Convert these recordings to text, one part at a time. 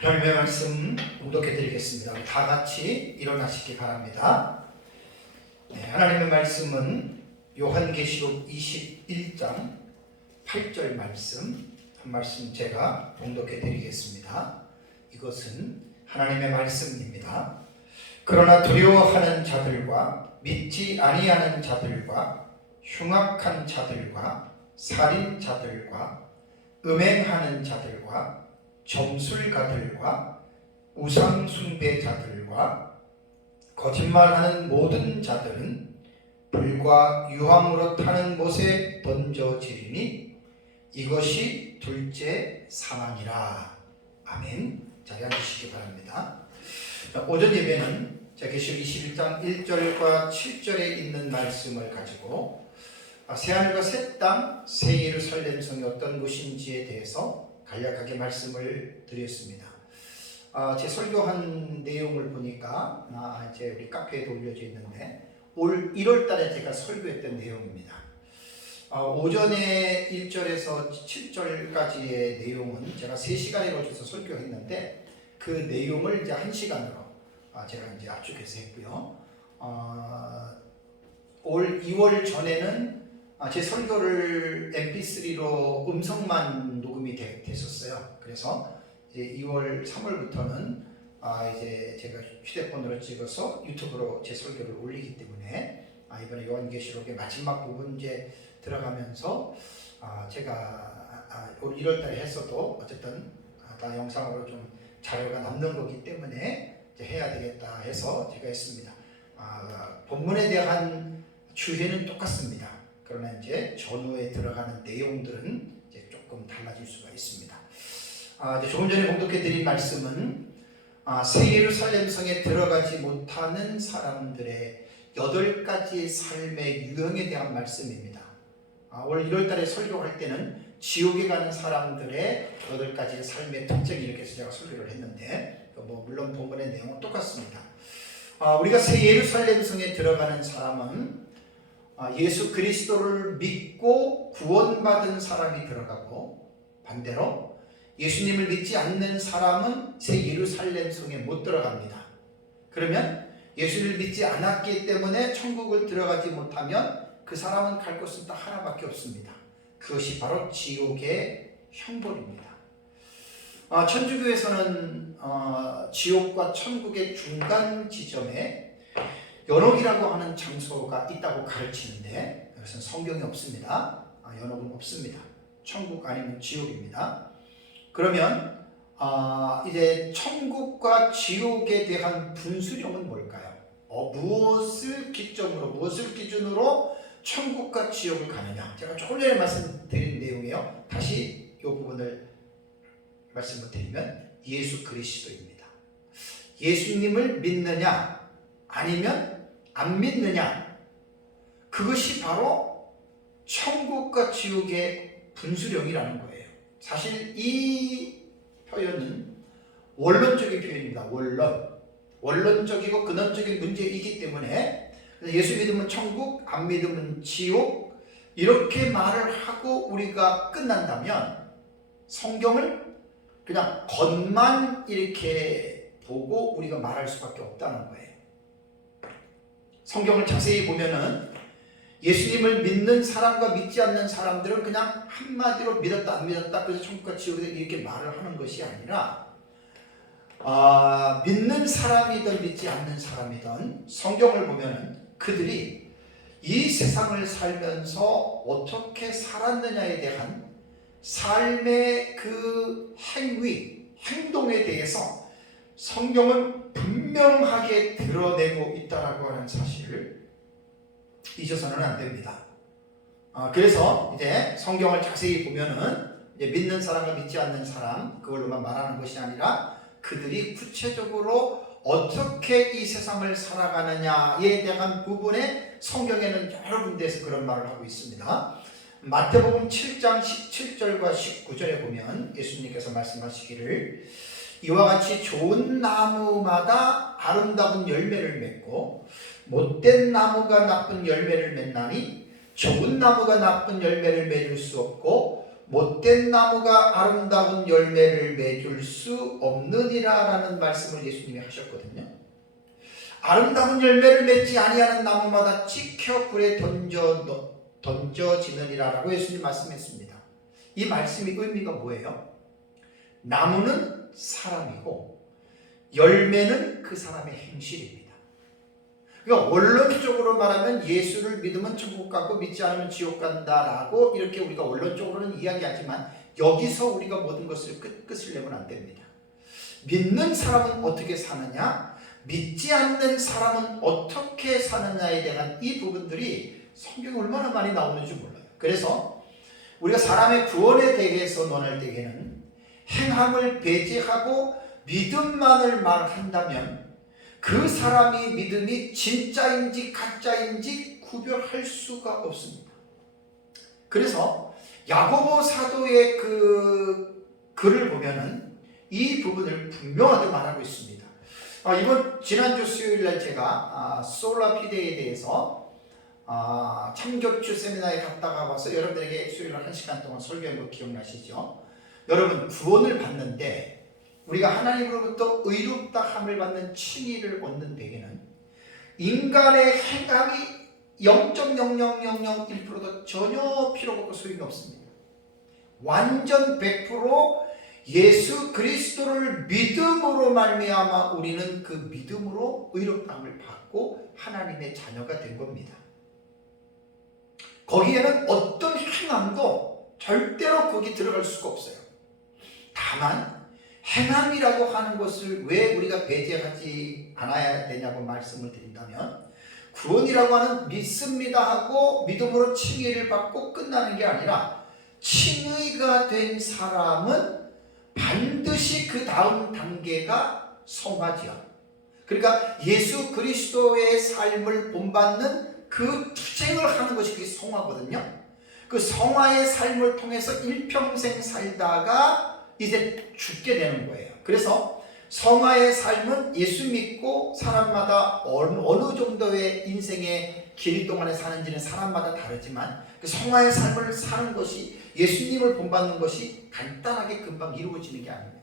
하나님의 말씀 공독해 드리겠습니다. 다 같이 일어나시기 바랍니다. 하나님의 말씀은 요한계시록 21장 8절 말씀, 한 말씀 제가 공독해 드리겠습니다. 이것은 하나님의 말씀입니다. 그러나 두려워하는 자들과 믿지 아니하는 자들과 흉악한 자들과 살인자들과 음행하는 자들과 점술가들과 우상숭배자들과 거짓말하는 모든 자들은 불과 유황으로 타는 못에 던져지리니 이것이 둘째 사망이라. 아멘. 자리에 앉으시기 바랍니다. 오전 예배는 계시록 21장 1절과 7절에 있는 말씀을 가지고 새하늘과 새 땅, 새 예루살렘 성이 어떤 곳인지에 대해서 간략하게 말씀을 드렸습니다. 제 설교한 내용을 보니까 이제 우리 카페에도 올려져 있는데 올 1월달에 제가 설교했던 내용입니다. 오전에 1절에서 7절까지의 내용은 제가 3시간에 걸쳐서 설교했는데 그 내용을 이제 1시간으로 제가 이제 압축해서 했고요. 올 2월 전에는 제 설교를 mp3로 음성만 녹음이 됐었어요. 그래서 이제 2월 3월부터는 이제 제가 휴대폰으로 찍어서 유튜브로 제 설교를 올리기 때문에 이번에 요한계시록의 마지막 부분 이제 들어가면서 제가 올 1월달에 했어도 어쨌든 다 영상으로 좀 자료가 남는 거기 때문에 이제 해야 되겠다 해서 제가 했습니다. 본문에 대한 주제는 똑같습니다. 그러나 이제 전후에 들어가는 내용들은 이제 조금 달라질 수가 있습니다. 이제 조금 전에 공독해드린 말씀은 새 예루살렘 성에 들어가지 못하는 사람들의 8가지의 삶의 유형에 대한 말씀입니다. 올 1월달에 설교할 때는 지옥에 가는 사람들의 8가지의 삶의 특징 이렇게 해서 제가 설교를 했는데 물론 본문의 내용은 똑같습니다. 우리가 새 예루살렘 성에 들어가는 사람은 예수 그리스도를 믿고 구원받은 사람이 들어가고 반대로 예수님을 믿지 않는 사람은 새 예루살렘 성에 못 들어갑니다. 그러면 예수를 믿지 않았기 때문에 천국을 들어가지 못하면 그 사람은 갈 곳은 딱 하나밖에 없습니다. 그것이 바로 지옥의 형벌입니다. 천주교에서는 지옥과 천국의 중간 지점에 연옥이라고 하는 장소가 있다고 가르치는데 그것은 성경에 없습니다. 연옥은 없습니다. 천국 아니면 지옥입니다. 그러면 이제 천국과 지옥에 대한 분수령은 뭘까요? 무엇을 기준으로 천국과 지옥을 가느냐? 제가 조금 전에 말씀드린 내용이에요. 다시 이 부분을 말씀을 드리면 예수 그리스도입니다. 예수님을 믿느냐 아니면 안 믿느냐, 그것이 바로 천국과 지옥의 분수령이라는 거예요. 사실 이 표현은 원론적인 표현입니다. 원론적이고 근원적인 문제이기 때문에 예수 믿으면 천국, 안 믿으면 지옥 이렇게 말을 하고 우리가 끝난다면 성경을 그냥 겉만 이렇게 보고 우리가 말할 수밖에 없다는 거예요. 성경을 자세히 보면은 예수님을 믿는 사람과 믿지 않는 사람들은 그냥 한마디로 믿었다 안 믿었다 그래서 천국과 지옥에 이렇게 말을 하는 것이 아니라 믿는 사람이든 믿지 않는 사람이든 성경을 보면은 그들이 이 세상을 살면서 어떻게 살았느냐에 대한 삶의 그 행동에 대해서 성경은 분명하게 드러내고 있다라고 하는 사실을 잊어서는 안 됩니다. 그래서 이제 성경을 자세히 보면은 이제 믿는 사람과 믿지 않는 사람 그걸로만 말하는 것이 아니라 그들이 구체적으로 어떻게 이 세상을 살아가느냐에 대한 부분에 성경에는 여러 군데에서 그런 말을 하고 있습니다. 마태복음 7장 17절과 19절에 보면 예수님께서 말씀하시기를 이와 같이 좋은 나무마다 아름다운 열매를 맺고 못된 나무가 나쁜 열매를 맺나니 좋은 나무가 나쁜 열매를 맺을 수 없고 못된 나무가 아름다운 열매를 맺을 수 없느니라 라는 말씀을 예수님이 하셨거든요. 아름다운 열매를 맺지 아니하는 나무마다 찍혀 불에 던져지느니라 라고 예수님 말씀했습니다. 이 말씀의 의미가 뭐예요? 나무는 사람이고 열매는 그 사람의 행실입니다. 그러니까 원론적으로 말하면 예수를 믿으면 천국 가고 믿지 않으면 지옥 간다라고 이렇게 우리가 원론적으로는 이야기하지만 여기서 우리가 모든 것을 끝을 내면 안 됩니다. 믿는 사람은 어떻게 사느냐, 믿지 않는 사람은 어떻게 사느냐에 대한 이 부분들이 성경에 얼마나 많이 나오는지 몰라요. 그래서 우리가 사람의 구원에 대해서 논할 때에는 행함을 배제하고 믿음만을 말한다면 그 사람이 믿음이 진짜인지 가짜인지 구별할 수가 없습니다. 그래서 야고보 사도의 그 글을 보면은 이 부분을 분명하게 말하고 있습니다. 지난주 수요일날 제가 솔라 피데에 대해서 참교추 세미나에 갔다가 와서 여러분들에게 수요일날 1시간 동안 설교한 거 기억나시죠? 여러분 구원을 받는데 우리가 하나님으로부터 의롭다함을 받는 칭의를 얻는 데에는 인간의 행함이 0.00001%도 전혀 필요가 없고 소용이 없습니다. 완전 100% 예수 그리스도를 믿음으로 말미암아 우리는 그 믿음으로 의롭다함을 받고 하나님의 자녀가 된 겁니다. 거기에는 어떤 행함도 절대로 거기 들어갈 수가 없어요. 다만 행함이라고 하는 것을 왜 우리가 배제하지 않아야 되냐고 말씀을 드린다면 구원이라고 하는 믿습니다 하고 믿음으로 칭의를 받고 끝나는 게 아니라 칭의가 된 사람은 반드시 그 다음 단계가 성화지요. 그러니까 예수 그리스도의 삶을 본받는 그 투쟁을 하는 것이 그게 성화거든요. 그 성화의 삶을 통해서 일평생 살다가 이제 죽게 되는 거예요. 그래서 성화의 삶은 예수 믿고 사람마다 어느 정도의 인생의 길 동안에 사는지는 사람마다 다르지만 그 성화의 삶을 사는 것이 예수님을 본받는 것이 간단하게 금방 이루어지는 게 아닙니다.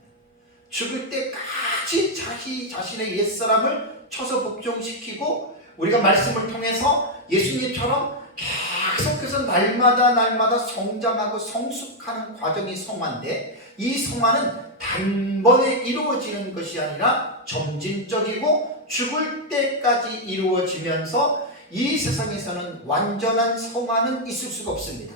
죽을 때까지 자신의 옛사람을 쳐서 복종시키고 우리가 말씀을 통해서 예수님처럼 계속해서 날마다 성장하고 성숙하는 과정이 성화인데 이 성화는 단번에 이루어지는 것이 아니라 점진적이고 죽을 때까지 이루어지면서 이 세상에서는 완전한 성화는 있을 수가 없습니다.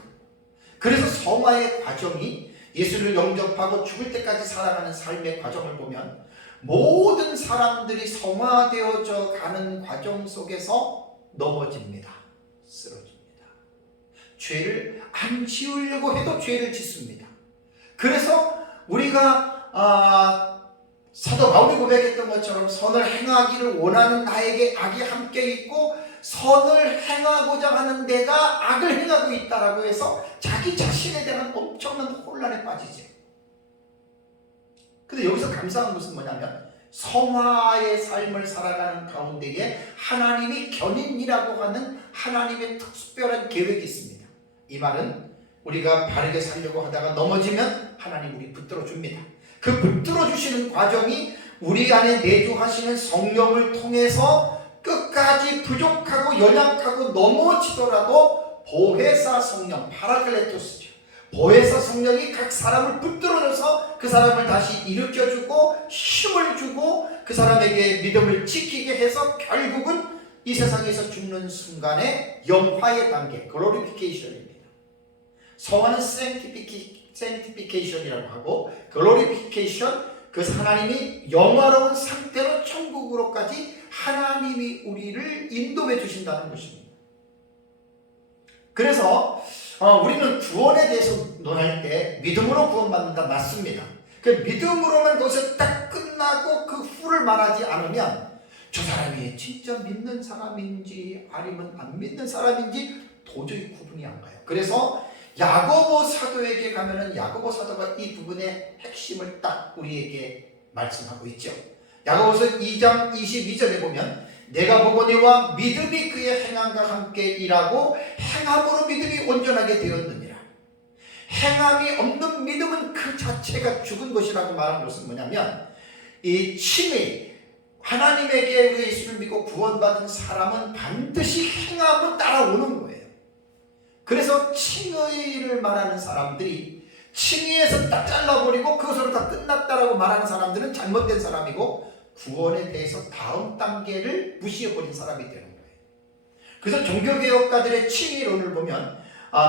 그래서 성화의 과정이 예수를 영접하고 죽을 때까지 살아가는 삶의 과정을 보면 모든 사람들이 성화되어져 가는 과정 속에서 넘어집니다. 쓰러집니다. 죄를 안 지으려고 해도 죄를 짓습니다. 그래서 우리가 사도 바울이 고백했던 것처럼 선을 행하기를 원하는 나에게 악이 함께 있고 선을 행하고자 하는 내가 악을 행하고 있다라고 해서 자기 자신에 대한 엄청난 혼란에 빠지죠. 근데 여기서 감사한 것은 뭐냐면 성화의 삶을 살아가는 가운데에 하나님이 견인이라고 하는 하나님의 특별한 계획이 있습니다. 이 말은 우리가 바르게 살려고 하다가 넘어지면 하나님 우리 붙들어 줍니다. 그 붙들어 주시는 과정이 우리 안에 내주하시는 성령을 통해서 끝까지 부족하고 연약하고 넘어지더라도 보혜사 성령, 파라클레토스죠. 보혜사 성령이 각 사람을 붙들어줘서 그 사람을 다시 일으켜주고 힘을 주고 그 사람에게 믿음을 지키게 해서 결국은 이 세상에서 죽는 순간에 영화의 단계, 글로리피케이션입니다. 성화는 sanctification이라고 하고 glorification, 그 하나님이 영화로운 상태로 천국으로까지 하나님이 우리를 인도해 주신다는 것입니다. 그래서 우리는 구원에 대해서 논할 때 믿음으로 구원받는다 맞습니다. 그 믿음으로만 거기서 딱 끝나고 그 후를 말하지 않으면 저 사람이 진짜 믿는 사람인지 아니면 안 믿는 사람인지 도저히 구분이 안 가요. 그래서 야고보 사도에게 가면은 야고보 사도가 이 부분의 핵심을 딱 우리에게 말씀하고 있죠. 야고보서 2장 22절에 보면 내가 보거니와 믿음이 그의 행함과 함께 일하고 행함으로 믿음이 온전하게 되었느니라. 행함이 없는 믿음은 그 자체가 죽은 것이라고 말한 것은 뭐냐면, 이 칭의, 하나님에게 예수를 믿고 구원받은 사람은 반드시 행함은 따라오는 거예요. 그래서 칭의를 말하는 사람들이 칭의에서 딱 잘라버리고 그것으로 다 끝났다라고 말하는 사람들은 잘못된 사람이고, 구원에 대해서 다음 단계를 무시해버린 사람이 되는 거예요. 그래서 종교개혁가들의 칭의론을 보면,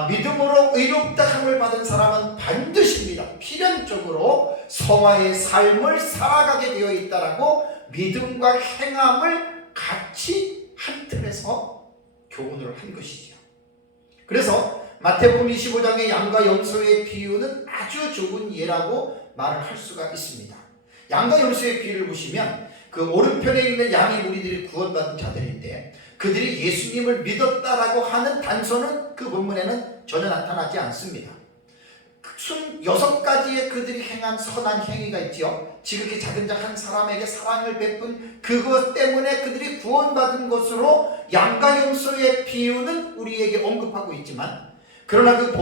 믿음으로 의롭다 함을 받은 사람은 반드시입니다, 필연적으로 성화의 삶을 살아가게 되어 있다라고 믿음과 행함을 같이 한 틀에서 교훈을 한 것이죠. 그래서 마태복음 25장의 양과 염소의 비유는 아주 좋은 예라고 말을 할 수가 있습니다. 양과 염소의 비유를 보시면 그 오른편에 있는 양의 무리들이 구원받은 자들인데, 그들이 예수님을 믿었다라고 하는 단서는 그 본문에는 전혀 나타나지 않습니다. 6가지의 그들이 행한 선한 행위가 있지요. 지극히 작은 자 한 사람에게 사랑을 베푼 그것 때문에 그들이 구원받은 것으로 양과 염소의 비유는 우리에게 언급하고 있지만, 그러나 그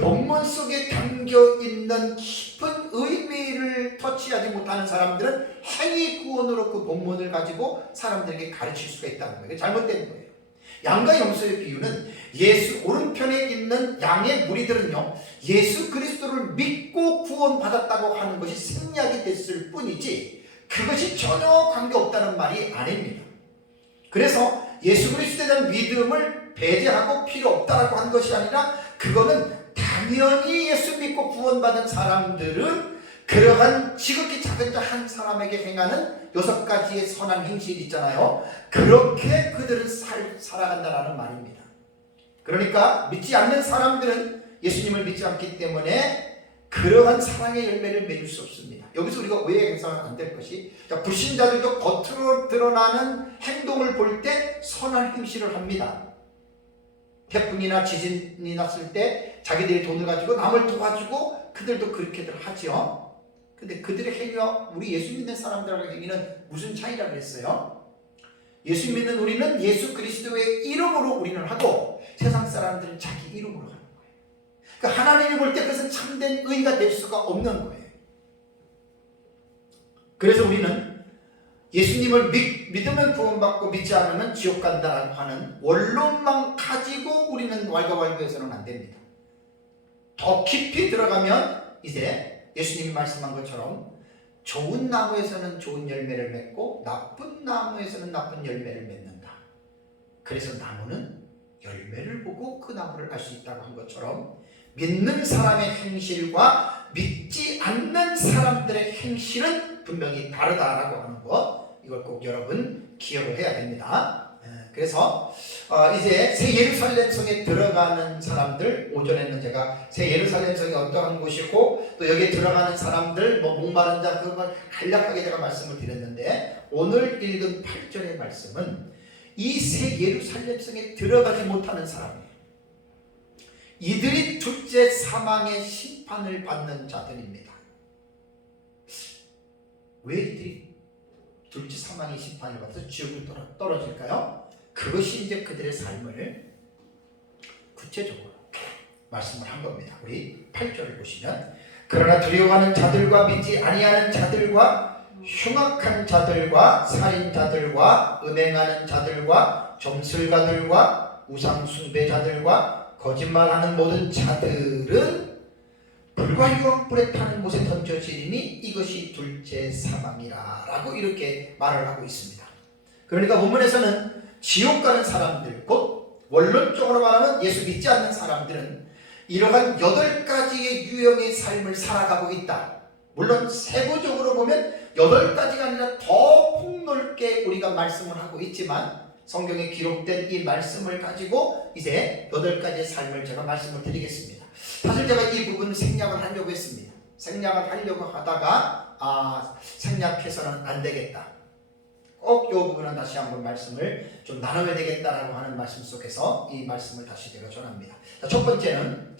본문 속에 담겨있는 깊은 의미를 터치하지 못하는 사람들은 행위 구원으로 그 본문을 가지고 사람들에게 가르칠 수가 있다는 거예요. 잘못된 거예요. 양과 염소의 비유는 예수 오른편에 있는 양의 무리들은요, 예수 그리스도를 믿고 구원받았다고 하는 것이 생략이 됐을 뿐이지 그것이 전혀 관계없다는 말이 아닙니다. 그래서 예수 그리스도에 대한 믿음을 배제하고 필요 없다라고 한 것이 아니라, 그거는 당연히 예수 믿고 구원받은 사람들은 그러한 지극히 작은 자 한 사람에게 행하는 6가지의 선한 행실이 있잖아요. 그렇게 그들은 살아간다라는 말입니다. 그러니까 믿지 않는 사람들은 예수님을 믿지 않기 때문에 그러한 사랑의 열매를 맺을 수 없습니다. 여기서 우리가 오해해서는 안 될 것이, 불신자들도 겉으로 드러나는 행동을 볼 때 선한 행실을 합니다. 태풍이나 지진이 났을 때 자기들이 돈을 가지고 남을 도와주고 그들도 그렇게들 하죠. 근데 그들의 행위와 우리 예수 믿는 사람들의 행위는 무슨 차이라고 그랬어요? 예수 믿는 우리는 예수 그리스도의 이름으로 우리는 하고, 세상 사람들은 자기 이름으로 하는 거예요. 그러니까 하나님이 볼 때 그것은 참된 의가 될 수가 없는 거예요. 그래서 우리는 예수님을 믿으면 구원받고 믿지 않으면 지옥 간다라고 하는 원론만 가지고 우리는 왈가왈부해서는 안 됩니다. 더 깊이 들어가면 이제 예수님이 말씀한 것처럼 좋은 나무에서는 좋은 열매를 맺고 나쁜 나무에서는 나쁜 열매를 맺는다. 그래서 나무는 열매를 보고 그 나무를 알 수 있다고 한 것처럼, 믿는 사람의 행실과 믿지 않는 사람들의 행실은 분명히 다르다라고 하는 것, 이걸 꼭 여러분 기억을 해야 됩니다. 그래서 이제 새 예루살렘 성에 들어가는 사람들, 오전에는 제가 새 예루살렘 성이 어떠한 곳이고 또 여기에 들어가는 사람들, 목마른 자, 그걸 간략하게 제가 말씀을 드렸는데, 오늘 읽은 8절의 말씀은 이 새 예루살렘 성에 들어가지 못하는 사람이에요. 이들이 둘째 사망의 심판을 받는 자들입니다. 왜 이들이 둘째 사망의 심판을 받아서 지옥으로 떨어질까요? 그것이 이제 그들의 삶을 구체적으로 말씀을 한 겁니다. 우리 8절을 보시면, 그러나 두려워하는 자들과 믿지 아니하는 자들과 흉악한 자들과 살인자들과 음행하는 자들과 점술가들과 우상숭배자들과 거짓말하는 모든 자들은 불과 유황불에 타는 곳에 던져지리니 이것이 둘째 사망이라 라고 이렇게 말을 하고 있습니다. 그러니까 본문에서는 지옥 가는 사람들, 곧 원론적으로 말하면 예수 믿지 않는 사람들은 이러한 8가지의 유형의 삶을 살아가고 있다. 물론 세부적으로 보면 8가지가 아니라 더 폭넓게 우리가 말씀을 하고 있지만, 성경에 기록된 이 말씀을 가지고 이제 8가지의 삶을 제가 말씀을 드리겠습니다. 사실 제가 이 부분을 생략을 하려고 했습니다. 생략을 하려고 하다가 생략해서는 안 되겠다. 꼭 이 부분은 다시 한번 말씀을 좀 나눠야 되겠다라고 하는 말씀 속에서 이 말씀을 다시 제가 전합니다. 첫 번째는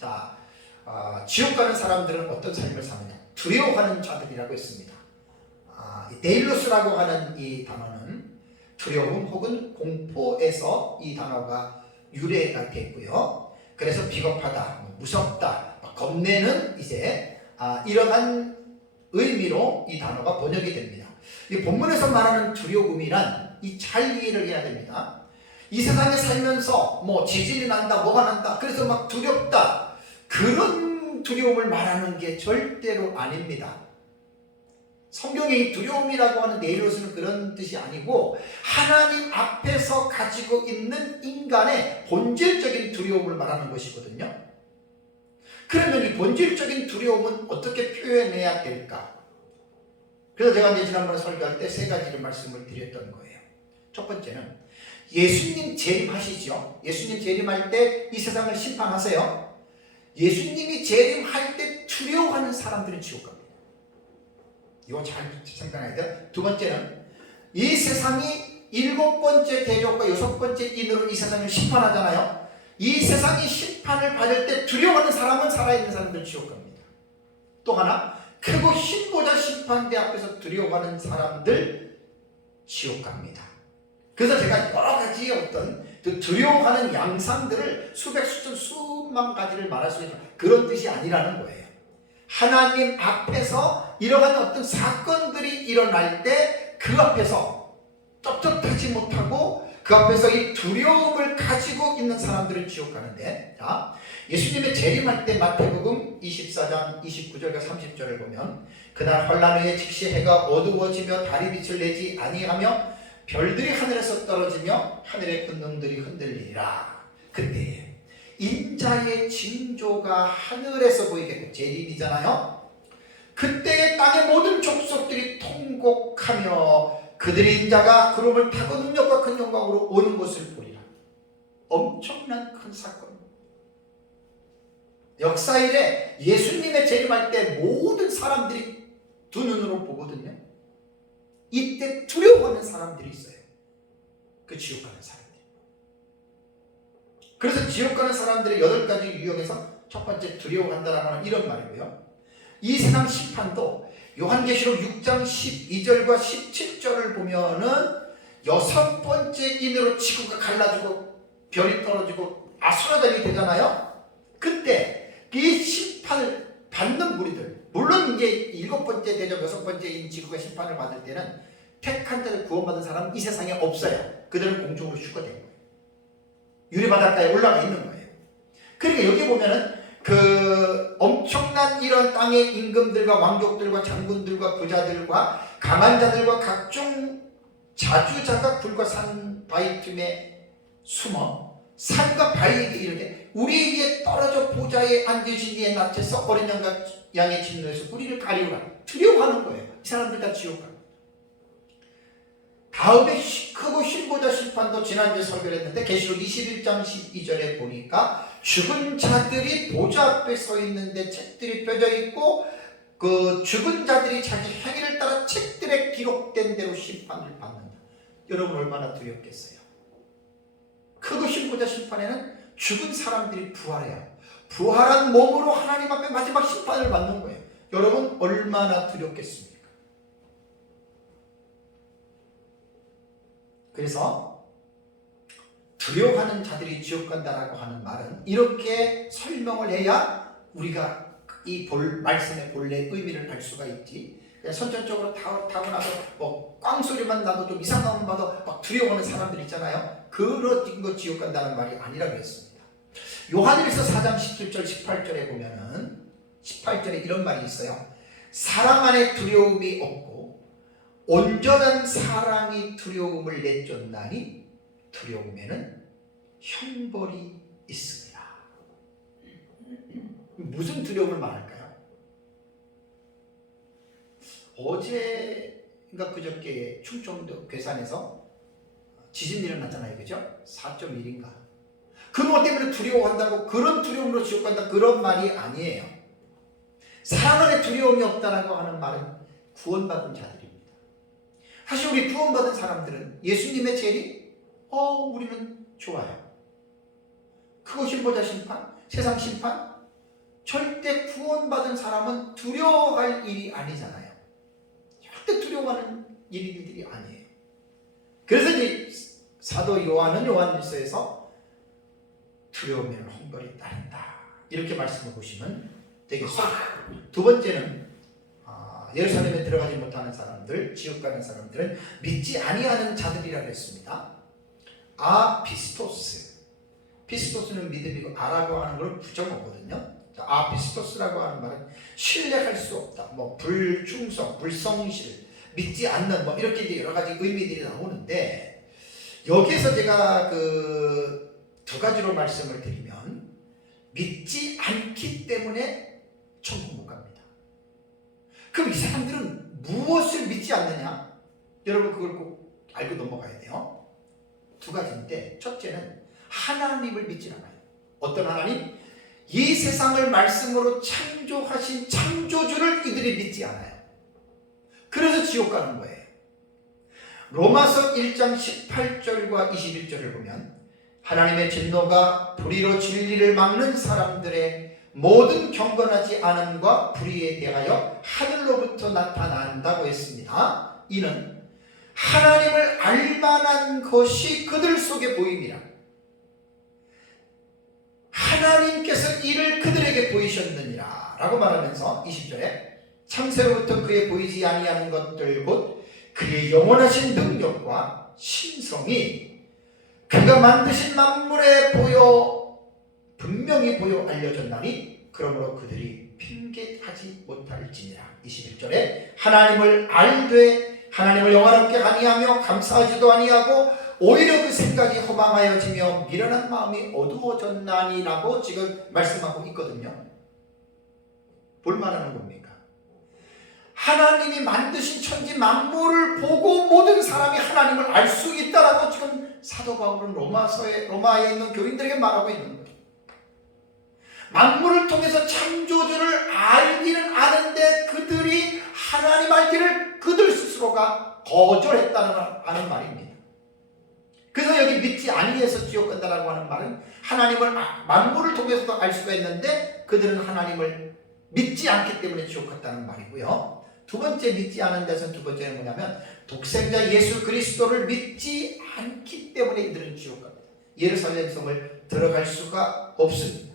지옥 가는 사람들은 어떤 삶을 사느냐, 두려워하는 자들이라고 했습니다. 데일로스라고 하는 이 단어는 두려움 혹은 공포에서 이 단어가 유래가 됐고요. 그래서 비겁하다, 무섭다, 겁내는 이제 이러한 의미로 이 단어가 번역이 됩니다. 이 본문에서 말하는 두려움이란 잘 이해를 해야 됩니다. 이 세상에 살면서 뭐 지진이 난다, 뭐가 난다, 그래서 막 두렵다, 그런 두려움을 말하는 게 절대로 아닙니다. 성경에 이 두려움이라고 하는 네이로스는 그런 뜻이 아니고 하나님 앞에서 가지고 있는 인간의 본질적인 두려움을 말하는 것이거든요. 그러면 이 본질적인 두려움은 어떻게 표현해야 될까? 그래서 제가 이제 지난번에 설교할 때 세 가지를 말씀을 드렸던 거예요. 첫 번째는 예수님 재림하시죠. 예수님 재림할 때 이 세상을 심판하세요. 예수님이 재림할 때 두려워하는 사람들은 지옥 갑니다. 이거 잘 생각해야 돼요. 두 번째는 이 세상이 7번째 대적과 6번째 인으로 이 세상을 심판하잖아요. 이 세상이 심판을 받을 때 두려워하는 사람은 살아있는 사람들 지옥 갑니다. 또 하나, 크고 힘보자 심판대 앞에서 두려워하는 사람들 지옥 갑니다. 그래서 제가 여러 가지 어떤 두려워하는 양상들을 수백, 수천, 수만 가지를 말할 수 있는 그런 뜻이 아니라는 거예요. 하나님 앞에서 이러한 어떤 사건들이 일어날 때 그 앞에서 떳떳하지 못하고 그 앞에서 이 두려움을 가지고 있는 사람들은 지옥 가는데, 자, 예수님의 재림할 때 마태복음 24장 29절과 30절을 보면 그날 환난 후에 즉시 해가 어두워지며 달이 빛을 내지 아니하며 별들이 하늘에서 떨어지며 하늘의 군중들이 흔들리리라. 그때 인자의 징조가 하늘에서 보이겠고, 재림이잖아요. 그때 땅의 모든 족속들이 통곡하며 그들의 인자가 구름을 타고 능력과 큰 영광으로 오는 것을 보리라. 엄청난 큰 사건. 역사 이래 예수님의 재림할 때 모든 사람들이 두 눈으로 보거든요. 이때 두려워하는 사람들이 있어요. 그 지옥 가는 사람들. 그래서 지옥 가는 사람들의 8가지 유형에서 첫 번째 두려워한다라는 이런 말이고요. 이 세상 심판도 요한계시록 6장 12절과 17절을 보면은 6번째 인으로 지구가 갈라지고 별이 떨어지고 아수라장이 되잖아요. 그때 이 심판을 받는 무리들, 물론 이제 7번째 대적 6번째 인 지구가 심판을 받을 때는 택한 자를 구원받은 사람은 이 세상에 없어요. 그들은 공중으로 휴거된 거예요. 유리바닷가에 올라가 있는 거예요. 그러니까 여기 보면은 그 엄청난 이런 땅의 임금들과 왕족들과 장군들과 부자들과 강한 자들과 각종 자주자가 불과 산 바위 틈에 숨어 산과 바위에게 이르되 우리 위에 떨어져 보좌에 앉으신 이의 낯에서 어린 양의 진노에서 우리를 가리우라. 두려워하는 거예요. 이 사람들 다 지옥 가. 다음에 크고 힘보자 심판도 지난주에 설교를 했는데 계시록 21장 12절에 보니까 죽은 자들이 보좌 앞에 서 있는데 책들이 펴져 있고 그 죽은 자들이 자기 행위를 따라 책들에 기록된 대로 심판을 받는다. 여러분 얼마나 두렵겠어요. 크고 힘보자 심판에는 죽은 사람들이 부활해요. 부활한 몸으로 하나님 앞에 마지막 심판을 받는 거예요. 여러분 얼마나 두렵겠습니까? 그래서 두려워하는 자들이 지옥 간다라고 하는 말은 이렇게 설명을 해야 우리가 이 말씀의 본래 의미를 알 수가 있지. 그냥 선천적으로 타고 나서 뭐 꽝소리만 나도 좀 이상함을 봐도 막 두려워하는 사람들 있잖아요. 그런 거 지옥 간다는 말이 아니라고 했습니다. 요한일서 4장 17절 18절에 보면은 18절에 이런 말이 있어요. 사랑 안에 두려움이 없고 온전한 사랑이 두려움을 내쫓나니 두려움에는 형벌이 있습니다. 무슨 두려움을 말할까요? 어제인가 그저께 충청도 괴산에서 지진이 일어났잖아요. 그죠? 4.1인가. 그것 때문에 두려워한다고 그런 두려움으로 지옥 간다 그런 말이 아니에요. 사랑 안에 두려움이 없다라고 하는 말은 구원받은 자들입니다. 사실 우리 구원받은 사람들은 예수님의 재림 우리는 좋아요. 크고 힘보자 심판, 세상 심판, 절대 구원받은 사람은 두려워할 일이 아니잖아요. 절대 두려워하는 일들이 아니에요. 그래서 이제 사도 요한은 요한일서에서 두려움에는 형벌이 따른다 이렇게 말씀을 보시면 되겠어요. 두 번째는 예루살렘에 들어가지 못하는 사람들, 지옥 가는 사람들은 믿지 아니하는 자들이라고 했습니다. 아피스토스. 피스토스는 믿음이고 아라고 하는 걸 부정어거든요. 아피스토스라고 하는 말은 신뢰할 수 없다, 뭐 불충성, 불성실, 믿지 않는 뭐 이렇게 이제 여러 가지 의미들이 나오는데, 여기에서 제가 그 두 가지로 말씀을 드리면, 믿지 않기 때문에 천국 못 갑니다. 그럼 이 사람들은 무엇을 믿지 않느냐? 여러분 그걸 꼭 알고 넘어가야 돼요. 두 가지인데, 첫째는 하나님을 믿지 않아요. 어떤 하나님? 이 세상을 말씀으로 창조하신 창조주를 이들이 믿지 않아요. 그래서 지옥 가는 거예요. 로마서 1장 18절과 21절을 보면, 하나님의 진노가 불의로 진리를 막는 사람들의 모든 경건하지 않음과 불의에 대하여 하늘로부터 나타난다고 했습니다. 이는 하나님을 알만한 것이 그들 속에 보임이라. 하나님께서 이를 그들에게 보이셨느니라 라고 말하면서 20절에 창세로부터 그에 보이지 아니하는 것들 곧 그의 영원하신 능력과 신성이 그가 만드신 만물에 분명히 보여 알려졌나니 그러므로 그들이 핑계하지 못할지니라. 21절에 하나님을 알되 하나님을 영화롭게 아니하며 감사하지도 아니하고 오히려 그 생각이 허망하여지며 미련한 마음이 어두워졌나니라고 지금 말씀하고 있거든요. 뭘 말하는 겁니까? 하나님이 만드신 천지 만물을 보고 모든 사람이 하나님을 알 수 있다라고 지금 사도 바울은 로마에 있는 교인들에게 말하고 있는 거예요. 만물을 통해서 창조주를 알기는 아는데 그들이 하나님 알기를 그들 스스로가 거절했다는 말입니다. 그래서 여기 믿지 아니해서 지옥 간다라고 하는 말은 하나님을 만물을 통해서도 알 수가 있는데 그들은 하나님을 믿지 않기 때문에 지옥 갔다는 말이고요. 두 번째 믿지 않은 데서는 두 번째는 뭐냐면 독생자 예수 그리스도를 믿지 않기 때문에 이들은 지옥 갑니다. 예루살렘 성을 들어갈 수가 없습니다.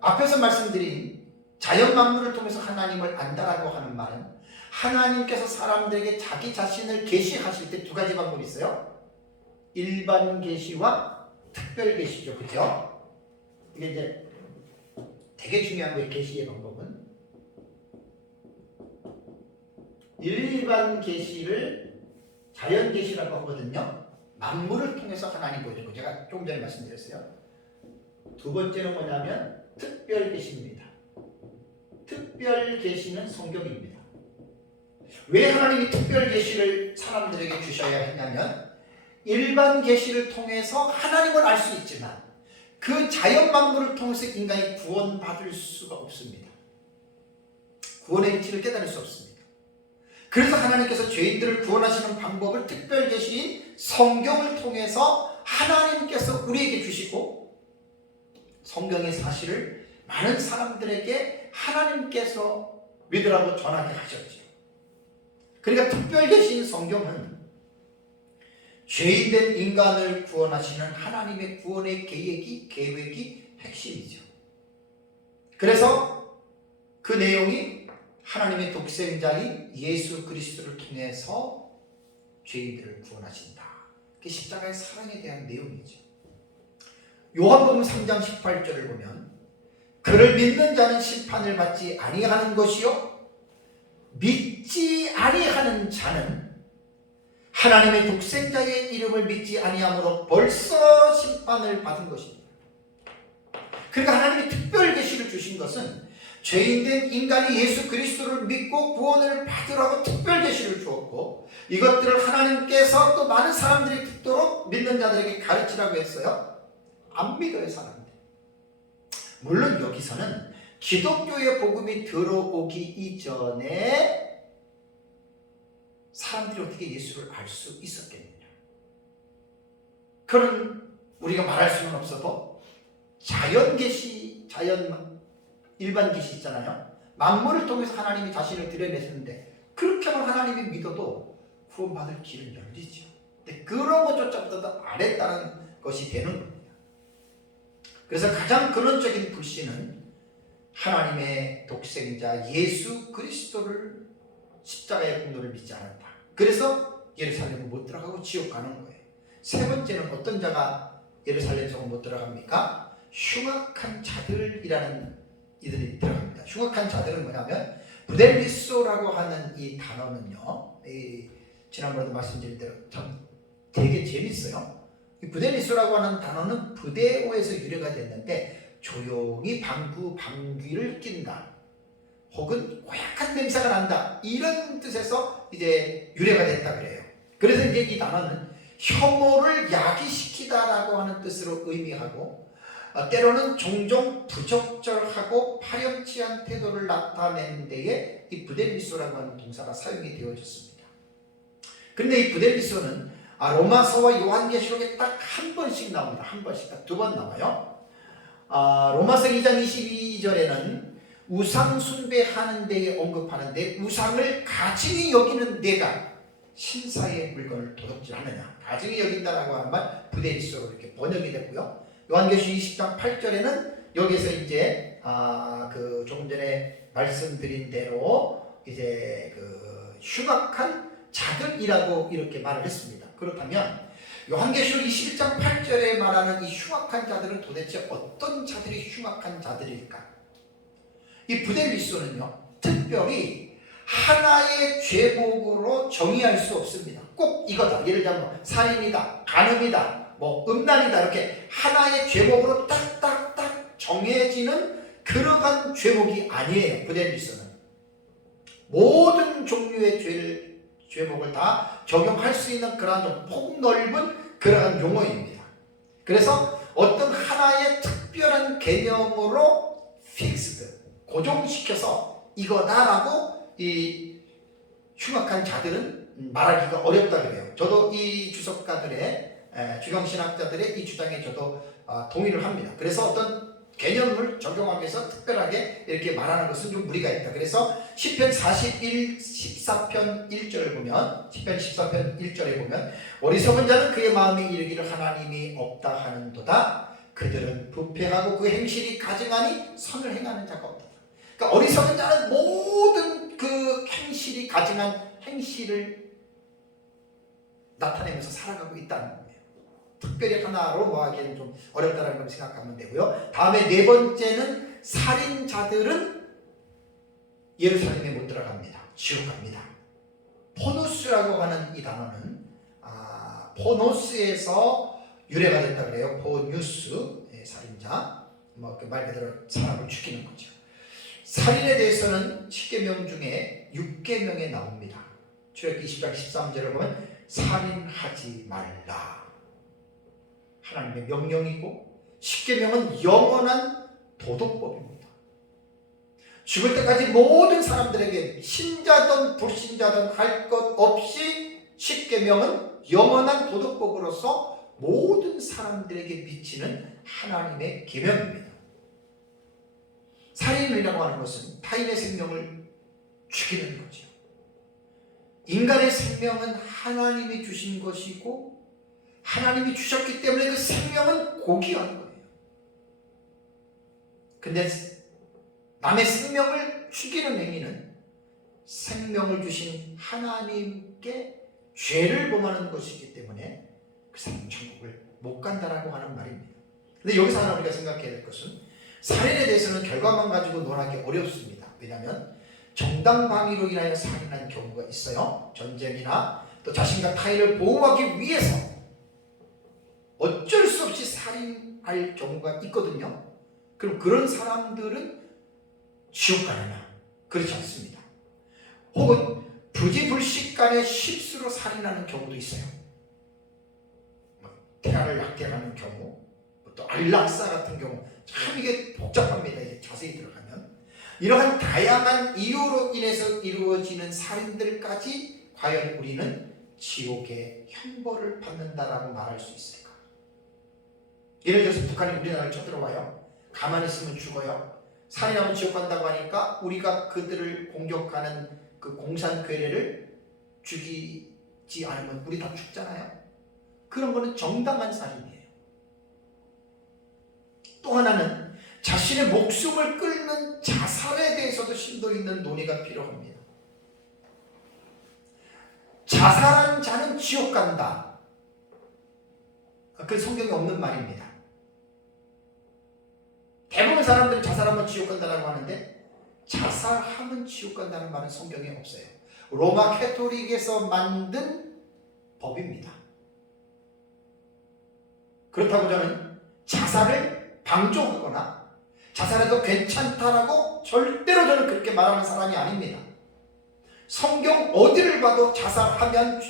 앞에서 말씀드린 자연 만물을 통해서 하나님을 안다라고 하는 말은 하나님께서 사람들에게 자기 자신을 계시하실 때 두 가지 방법이 있어요. 일반 계시와 특별 계시죠. 그죠? 이게 이제 되게 중요한 거예요. 계시의 방법은. 일반 계시를 자연 계시라고 하거든요. 만물을 통해서 하나님 보여주고, 제가 조금 전에 말씀드렸어요. 두 번째는 뭐냐면 특별 계시입니다. 특별 계시는 성경입니다. 왜 하나님이 특별 계시를 사람들에게 주셔야 했냐면 일반 계시를 통해서 하나님을 알 수 있지만 그 자연 만물을 통해서 인간이 구원받을 수가 없습니다. 구원의 이치를 깨달을 수 없습니다. 그래서 하나님께서 죄인들을 구원하시는 방법을 특별 계시인 성경을 통해서 하나님께서 우리에게 주시고, 성경의 사실을 많은 사람들에게 하나님께서 믿으라고 전하게 하셨죠. 그러니까 특별 계시인 성경은 죄인된 인간을 구원하시는 하나님의 구원의 계획이 핵심이죠. 그래서 그 내용이 하나님의 독생자인 예수 그리스도를 통해서 죄인들을 구원하신다. 그게 십자가의 사랑에 대한 내용이죠. 요한복음 3장 18절을 보면 그를 믿는 자는 심판을 받지 아니하는 것이요 믿지 아니하는 자는 하나님의 독생자의 이름을 믿지 아니함으로 벌써 심판을 받은 것입니다. 그러니까 하나님이 특별 계시를 주신 것은 죄인된 인간이 예수 그리스도를 믿고 구원을 받으라고 특별 계시를 주었고, 이것들을 하나님께서 또 많은 사람들이 듣도록 믿는 자들에게 가르치라고 했어요. 안 믿어요, 사람들. 물론 여기서는 기독교의 복음이 들어오기 이전에 사람들이 어떻게 예수를 알 수 있었겠느냐. 그건 우리가 말할 수는 없어도 자연 계시, 일반 계시 있잖아요. 만물을 통해서 하나님이 자신을 드러내셨는데 그렇게만 하나님이 믿어도 구원받을 길은 열리죠. 근데 그런 것조차도 안 했다는 것이 되는 겁니다. 그래서 가장 근원적인 불신은 하나님의 독생자 예수 그리스도를 십자가의 공로를 믿지 않았다. 그래서 예루살렘을 못 들어가고 지옥 가는 거예요. 세 번째는 어떤 자가 예루살렘 성을 못 들어갑니까? 흉악한 자들이라는 이들이 들어갑니다. 흉악한 자들은 뭐냐면 부델리소라고 하는 이 단어는요, 지난번에도 말씀드린 대로 참 되게 재밌어요. 이 부델리소라고 하는 단어는 부데오에서 유래가 됐는데 조용히 방귀를 낀다, 혹은 고약한 냄새가 난다, 이런 뜻에서 이제 유래가 됐다 그래요. 그래서 이제 이 단어는 혐오를 야기시키다라고 하는 뜻으로 의미하고, 때로는 종종 부적절하고 파렴치한 태도를 나타내는 데에 이 부델리소라고 하는 동사가 사용이 되어졌습니다. 그런데 이 부델리소는 로마서와 요한계시록에 딱 한 번씩 나옵니다. 한 번씩, 딱 두 번 나와요. 로마서 2장 22절에는 우상 숭배하는 데에 언급하는데, 우상을 가증히 여기는 내가 신사의 물건을 도둑질하느냐, 가증히 여긴다라고 하는 말 부데리소로 이렇게 번역이 됐고요. 요한계시록 20장 8절에는 여기서 이제 그 조금 전에 말씀드린 대로 이제 그 흉악한 자들이라고 이렇게 말을 했습니다. 그렇다면 요한계시록 21장 8절에 말하는 이 흉악한 자들은 도대체 어떤 자들이 흉악한 자들일까? 이 부델리소는요, 특별히 하나의 죄목으로 정의할 수 없습니다. 꼭 이거다. 예를 들면 살인이다, 간음이다, 음란이다, 이렇게 하나의 죄목으로 딱딱딱 정해지는 그러한 죄목이 아니에요. 부델리소는 모든 종류의 죄목을 다 적용할 수 있는 그러한 폭넓은 그러한 용어입니다. 그래서 어떤 하나의 특별한 개념으로 고정시켜서 이거다라고 이 흉악한 자들은 말하기가 어렵다 그래요. 저도 이 주석가들의, 주경신학자들의 이 주장에 저도 동의를 합니다. 그래서 어떤 개념을 적용하기 위해서 특별하게 이렇게 말하는 것은 좀 무리가 있다. 그래서 시편 14편 1절을 보면, 시편 14편 1절에 보면, 어리석은 자는 그의 마음에 이르기를 하나님이 없다 하는도다. 그들은 부패하고 그 행실이 가증하니 선을 행하는 자가 없다. 그러니까 어리석은 자는 모든 그 행실이 가증한 행실을 나타내면서 살아가고 있다는 거예요. 특별히 하나로 하기에는 좀 어렵다는 걸 생각하면 되고요. 다음에 네 번째는 살인자들은 예루살렘에 못 들어갑니다. 지옥 갑니다. 포누스라고 하는 이 단어는 포노스에서 유래가 됐다 그래요. 포뉴스, 살인자, 그 말 그대로 사람을 죽이는 거죠. 살인에 대해서는 10계명 중에 6계명에 나옵니다. 출애굽기 20장 13절을 보면 살인하지 말라, 하나님의 명령이고, 10계명은 영원한 도덕법입니다. 죽을 때까지 모든 사람들에게 신자든 불신자든 할 것 없이 10계명은 영원한 도덕법으로서 모든 사람들에게 미치는 하나님의 계명입니다. 살인이라고 하는 것은 타인의 생명을 죽이는 거죠. 인간의 생명은 하나님이 주신 것이고, 하나님이 주셨기 때문에 그 생명은 고귀한 거예요. 근데 남의 생명을 죽이는 행위는 생명을 주신 하나님께 죄를 범하는 것이기 때문에 그 사람은 천국을 못 간다라고 하는 말입니다. 근데 여기서 하나 우리가 생각해야 될 것은, 살인에 대해서는 결과만 가지고 논하기 어렵습니다. 왜냐하면 정당방위로 인하여 살인하는 경우가 있어요. 전쟁이나 또 자신과 타인을 보호하기 위해서 어쩔 수 없이 살인할 경우가 있거든요. 그럼 그런 사람들은 지옥 가느냐? 그렇지 않습니다. 혹은 부지불식간에 실수로 살인하는 경우도 있어요. 태아를 낳게 하는 경우, 또 안락사 같은 경우, 참 이게 복잡합니다. 이제 자세히 들어가면 이러한 다양한 이유로 인해서 이루어지는 살인들까지 과연 우리는 지옥의 형벌을 받는다라고 말할 수 있을까? 예를 들어서 북한이 우리나라를 쳐들어와요. 가만히 있으면 죽어요. 살인하면 지옥 간다고 하니까 우리가 그들을 공격하는 그 공산 괴뢰를 죽이지 않으면 우리 다 죽잖아요. 그런 거는 정당한 살인이에요. 또 하나는 자신의 목숨을 끊는 자살에 대해서도 심도 있는 논의가 필요합니다. 자살한 자는 지옥 간다. 그 성경에 없는 말입니다. 대부분 사람들은 자살하면 지옥 간다라고 하는데 자살하면 지옥 간다는 말은 성경에 없어요. 로마 캐토릭에서 만든 법입니다. 그렇다고 저는 자살을 방조하거나 자살해도 괜찮다라고 절대로 저는 그렇게 말하는 사람이 아닙니다. 성경 어디를 봐도 자살하면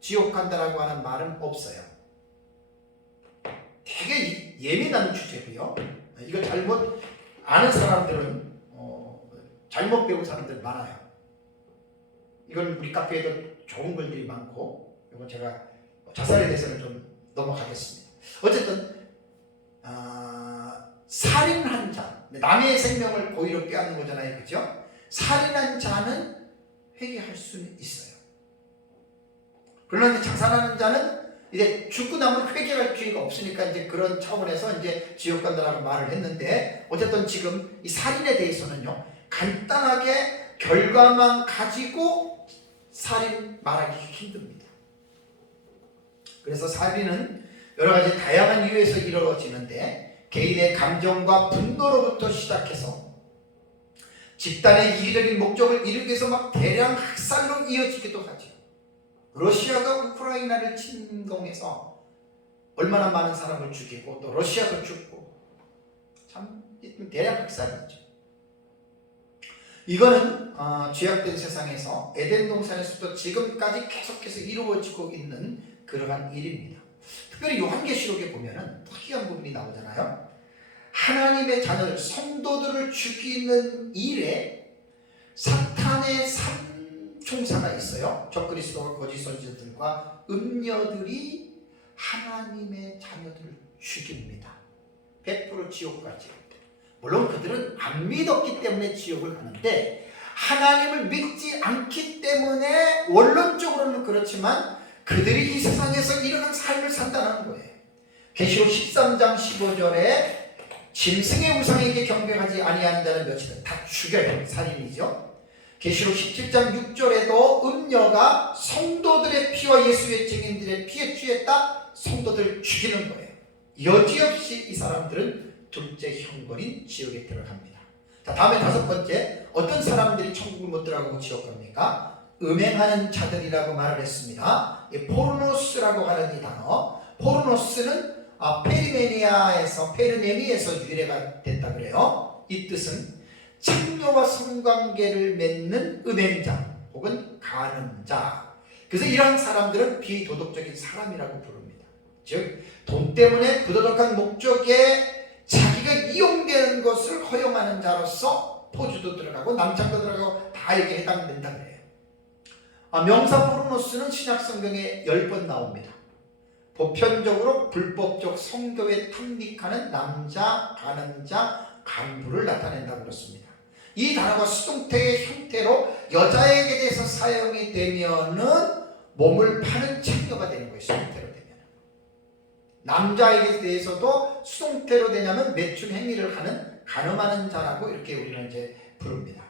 지옥 간다라고 하는 말은 없어요. 되게 예민한 주제고요. 이거 잘못 아는 사람들은 잘못 배운 사람들 많아요. 이건 우리 카페에도 좋은 글들이 많고, 이건 제가 자살에 대해서는 좀 넘어가겠습니다. 어쨌든 살인한 자, 남의 생명을 고의로 빼앗는 거잖아요, 그죠? 살인한 자는 회개할 수는 있어요. 그러나 이제 자살하는 자는 이제 죽고 나면 회개할 기회가 없으니까 이제 그런 차원에서 이제 지옥 간다라고 말을 했는데, 어쨌든 지금 이 살인에 대해서는요, 간단하게 결과만 가지고 살인 말하기 힘듭니다. 그래서 살인은 여러 가지 다양한 이유에서 이루어지는데, 개인의 감정과 분노로부터 시작해서 집단의 이기적인 목적을 이루기 위해서 막 대량 학살로 이어지기도 하죠. 러시아가 우크라이나를 침공해서 얼마나 많은 사람을 죽이고 또 러시아도 죽고 참 대량 학살이죠. 이거는 죄악된 세상에서 에덴 동산에서부터 지금까지 계속해서 이루어지고 있는 그러한 일입니다. 특별히 요한계시록에 보면은 특이한 부분이 나오잖아요. 하나님의 자녀들, 성도들을 죽이는 일에 사탄의 삼총사가 있어요. 적그리스도와 거짓 선지자들과 음녀들이 하나님의 자녀들을 죽입니다. 100% 지옥 가죠. 물론 그들은 안 믿었기 때문에 지옥을 가는데, 하나님을 믿지 않기 때문에 원론적으로는 그렇지만 그들이 이 세상에서 이러한 삶을 산다는 거예요. 계시록 13장 15절에 짐승의 우상에게 경배하지 아니하는 자는 몇이든 다 죽여요. 살인이죠. 계시록 17장 6절에도 음녀가 성도들의 피와 예수의 증인들의 피에 취했다. 성도들을 죽이는 거예요. 여지없이 이 사람들은 둘째 형벌인 지옥에 들어갑니다. 자, 다음에 다섯 번째, 어떤 사람들이 천국을 못 들어가고 지옥 갑니까? 음행하는 자들이라고 말을 했습니다. 포르노스라고 하는 이 단어, 포르노스는 페르네미에서 유래가 됐다 그래요. 이 뜻은 창녀와 성관계를 맺는 음행자 혹은 간음자. 그래서 이러한 사람들은 비도덕적인 사람이라고 부릅니다. 즉, 돈 때문에 부도덕한 목적에 자기가 이용되는 것을 허용하는 자로서 포주도 들어가고 남창도 들어가고 다 여기에 해당된다 그래요. 명사 포르노스는 신약 성경에 10번 나옵니다. 보편적으로 불법적 성교에 탐닉하는 남자, 간음자, 간부를 나타낸다고 그렇습니다. 이 단어가 수동태의 형태로 여자에게 대해서 사용이 되면은 몸을 파는 창녀가 되는 거예요. 수동태로 되면. 남자에게 대해서도 수동태로 되냐면 매춘 행위를 하는 간음하는 자라고 이렇게 우리는 이제 부릅니다.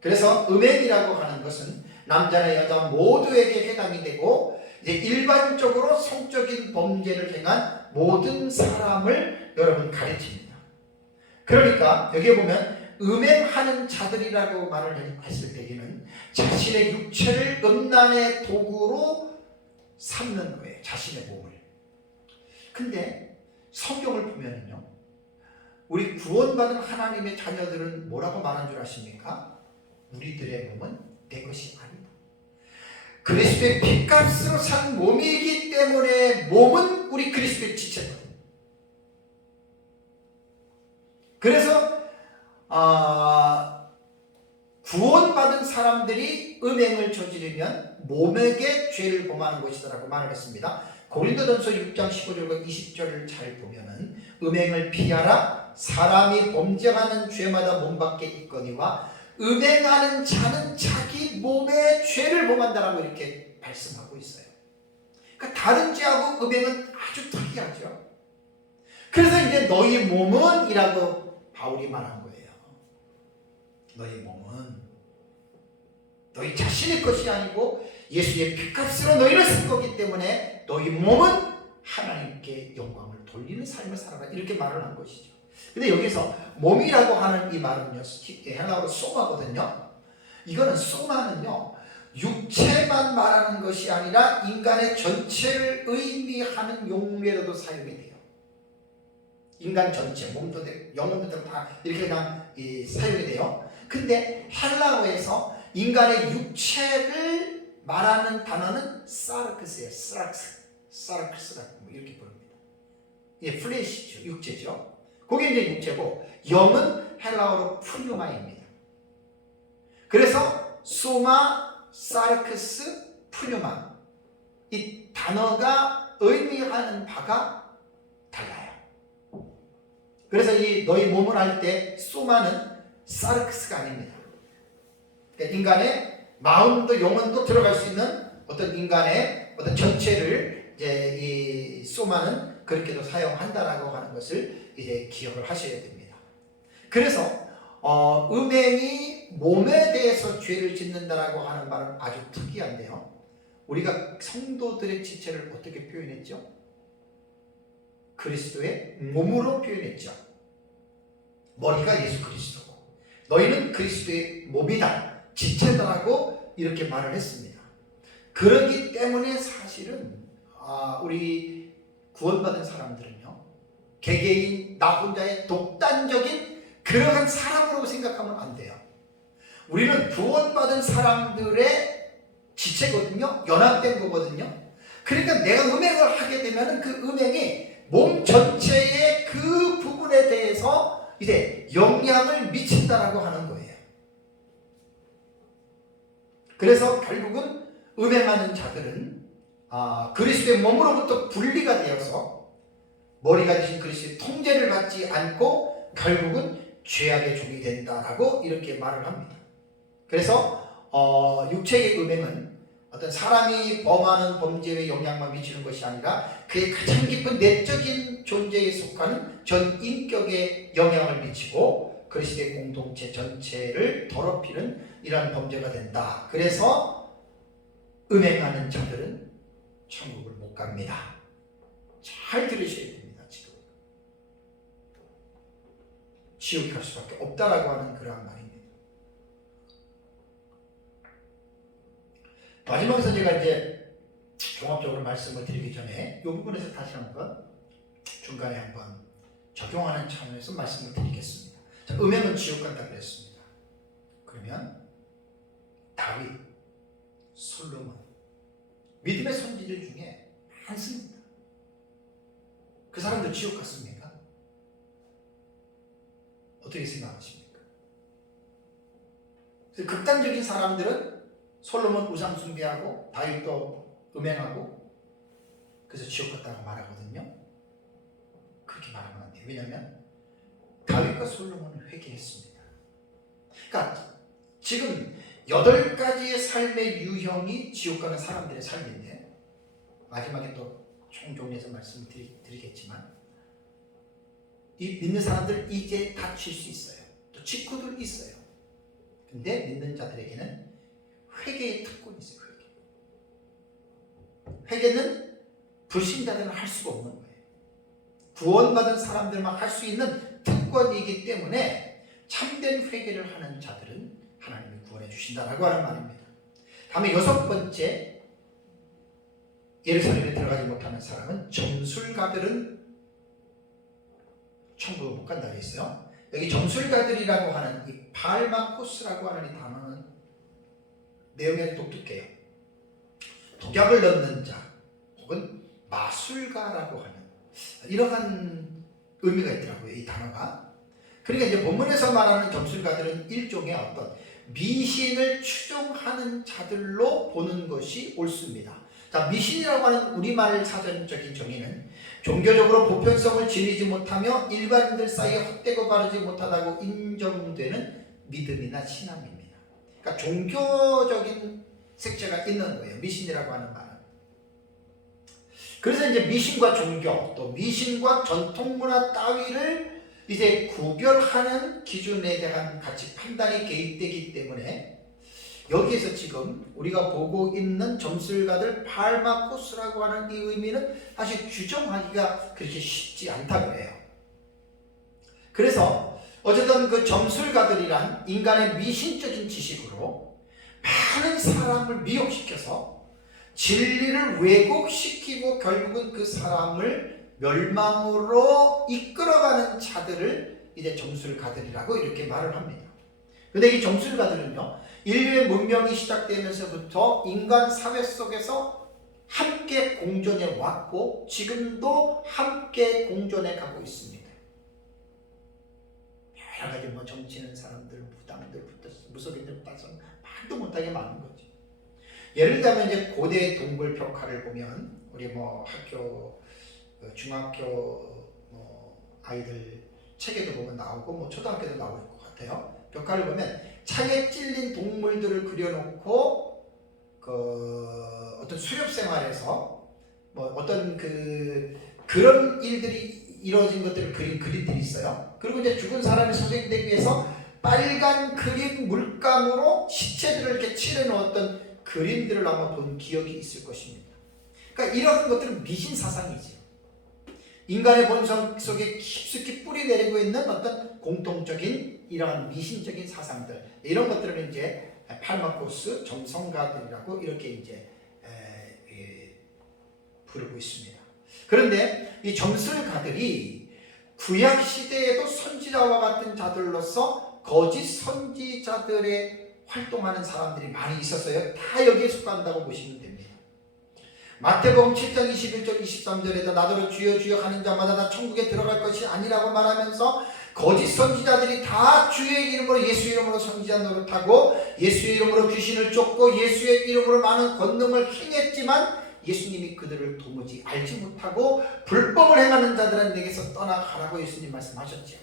그래서 음행이라고 하는 것은 남자나 여자 모두에게 해당이 되고, 이제 일반적으로 성적인 범죄를 행한 모든 사람을 여러분 가르칩니다. 그러니까 여기에 보면 음행하는 자들이라고 말을 했을 때에는 자신의 육체를 음란의 도구로 삼는 거예요. 자신의 몸을. 근데 성경을 보면은요, 우리 구원받은 하나님의 자녀들은 뭐라고 말한 줄 아십니까? 우리들의 몸은 내 것이 아니다. 그리스도의 핏값으로 산 몸이기 때문에 몸은 우리 그리스도의 지체거든요. 그래서 구원받은 사람들이 음행을 저지르면 몸에게 죄를 범하는 것이다라고 말을 했습니다. 고린도전서 6장 15절과 20절을 잘 보면은 음행을 피하라. 사람이 범죄하는 죄마다 몸 밖에 있거니와 음행하는 자는 자기 몸에 죄를 범한다라고 이렇게 말씀하고 있어요. 그러니까 다른 죄하고 음행은 아주 특이하죠. 그래서 이제 너희 몸은 이라고 바울이 말한 거예요. 너희 몸은 너희 자신의 것이 아니고 예수의 피값으로 너희를 산 거기 때문에 너희 몸은 하나님께 영광을 돌리는 삶을 살아라, 이렇게 말을 한 것이죠. 근데 여기서 몸이라고 하는 이 말은요, 헬라어로 소마거든요. 이거는 소마는요, 육체만 말하는 것이 아니라 인간의 전체를 의미하는 용례로도 사용이 돼요. 인간 전체, 몸도 되고 영혼도 되고 다 이렇게 그냥 사용이 돼요. 근데 헬라어에서 인간의 육체를 말하는 단어는 사르크스예요. 사르크스라고 이렇게 부릅니다. 이게 플레시죠, 육체죠. 그게 이제 육체고, 영은 헬라어로 푸뉴마입니다. 그래서 소마, 사르크스, 푸뉴마, 이 단어가 의미하는 바가 달라요. 그래서 이 너희 몸을 할 때 소마는 사르크스가 아닙니다. 그러니까 인간의 마음도 영혼도 들어갈 수 있는 어떤 인간의 어떤 전체를 이제 이 소마는 그렇게도 사용한다라고 하는 것을 이제 기억을 하셔야 됩니다. 그래서 음행이 몸에 대해서 죄를 짓는다라고 하는 말은 아주 특이한데요. 우리가 성도들의 지체를 어떻게 표현했죠? 그리스도의 몸으로 표현했죠. 머리가 예수 그리스도고 너희는 그리스도의 몸이다, 지체다라고 이렇게 말을 했습니다. 그렇기 때문에 사실은 우리 구원받은 사람들은요, 개개인 나 혼자의 독단적인 그러한 사람으로 생각하면 안 돼요. 우리는 구원받은 사람들의 지체거든요. 연합된 거거든요. 그러니까 내가 음행을 하게 되면 그 음행이 몸 전체의 그 부분에 대해서 이제 영향을 미친다라고 하는 거예요. 그래서 결국은 음행하는 자들은 그리스도의 몸으로부터 분리가 되어서 머리가 되신 그리스도의 통제를 받지 않고 결국은 죄악의 종이 된다라고 이렇게 말을 합니다. 그래서 육체의 음행은 어떤 사람이 범하는 범죄에 영향만 미치는 것이 아니라 그의 가장 깊은 내적인 존재에 속하는 전 인격에 영향을 미치고 그리스도의 공동체 전체를 더럽히는 이러한 범죄가 된다. 그래서 음행하는 자들은 천국을 못 갑니다. 잘 들으셔야 됩니다. 지금 지옥에 갈 수밖에 없다라고 하는 그러한 말입니다. 마지막에서 제가 이제 종합적으로 말씀을 드리기 전에 이 부분에서 다시 한번 중간에 한번 적용하는 차원에서 말씀을 드리겠습니다. 자, 음행은 지옥 간다 그랬습니다. 그러면 다윗, 솔로몬, 믿음의 선지자 중에 많습니다. 그 사람들 지옥 갔습니까? 어떻게 생각하십니까? 그래서 극단적인 사람들은 솔로몬 우상 숭배하고 다윗도 음행하고 그래서 지옥 갔다고 말하거든요. 그렇게 말하면 안 돼요. 왜냐하면 다윗과 솔로몬은 회개했습니다. 그러니까 지금 8가지의 삶의 유형이 지옥 가는 사람들의 삶인데, 마지막에 또 총정리해서 말씀을 드리겠지만, 이 믿는 사람들 이제 다칠 수 있어요. 또 직후들 있어요. 근데 믿는 자들에게는 회개의 특권이 있어요. 회개는 불신자들은 할 수가 없는 거예요. 구원받은 사람들만 할 수 있는 특권이기 때문에 참된 회개를 하는 자들은 하나님이 구원해 주신다라고 하는 말입니다. 다음에 6번째, 예루살렘에 들어가지 못하는 사람은 점술가들은 천국을 못 간다고 했어요. 여기 점술가들이라고 하는 이 발마코스라고 하는 이 단어는 내용이 독특해요. 독약을 넣는 자 혹은 마술가라고 하는 이러한 의미가 있더라고요, 이 단어가. 그러니까 이제 본문에서 말하는 점술가들은 일종의 어떤 미신을 추종하는 자들로 보는 것이 옳습니다. 자, 미신이라고 하는 우리말 사전적인 정의는 종교적으로 보편성을 지니지 못하며 일반인들 사이에 헛되고 바르지 못하다고 인정되는 믿음이나 신앙입니다. 그러니까 종교적인 색채가 있는 거예요, 미신이라고 하는 말은. 그래서 이제 미신과 종교 또 미신과 전통문화 따위를 이제 구별하는 기준에 대한 가치 판단이 개입되기 때문에 여기에서 지금 우리가 보고 있는 점술가들 발마코스라고 하는 이 의미는 사실 규정하기가 그렇게 쉽지 않다고 해요. 그래서 어쨌든 그 점술가들이란 인간의 미신적인 지식으로 많은 사람을 미혹시켜서 진리를 왜곡시키고 결국은 그 사람을 멸망으로 이끌어가는 자들을 이제 점술가들이라고 이렇게 말을 합니다. 근데 이 점술가들은요, 인류의 문명이 시작되면서부터 인간 사회 속에서 함께 공존해 왔고 지금도 함께 공존해 가고 있습니다. 여러 가지 뭐 정치는 사람들, 무당들부터 무속인들 따서 말도 못하게 많은 거죠. 예를 들면 이제 고대 동굴 벽화를 보면 우리 뭐 학교 중학교 뭐 아이들 책에도 보면 나오고 뭐 초등학교도 나올 것 같아요. 벽화를 보면 창에 찔린 동물들을 그려놓고 그 어떤 수렵 생활에서 뭐 어떤 그런 일들이 이루어진 것들을 그린 그림들이 있어요. 그리고 이제 죽은 사람이 소생되기 위해서 빨간 그림 물감으로 시체들을 이렇게 칠해 놓았던 그림들을 아마 본 기억이 있을 것입니다. 그러니까 이런 것들은 미신 사상이죠. 인간의 본성 속에 깊숙이 뿌리 내리고 있는 어떤 공통적인 이러한 미신적인 사상들, 이런 것들을 이제 팔마코스 점성가들이라고 이렇게 이제 부르고 있습니다. 그런데 이 점술가들이 구약 시대에도 선지자와 같은 자들로서 거짓 선지자들의 활동하는 사람들이 많이 있었어요. 다 여기에 속한다고 보시면 됩니다. 마태복음 7장 21절 23절에도 나더러 주여 주여 하는 자마다 나 천국에 들어갈 것이 아니라고 말하면서 거짓 선지자들이 다 주의 이름으로 예수 이름으로 선지자 노릇하고 예수의 이름으로 귀신을 쫓고 예수의 이름으로 많은 권능을 행했지만 예수님이 그들을 도무지 알지 못하고 불법을 행하는 자들은 내게서 떠나가라고 예수님 말씀하셨죠.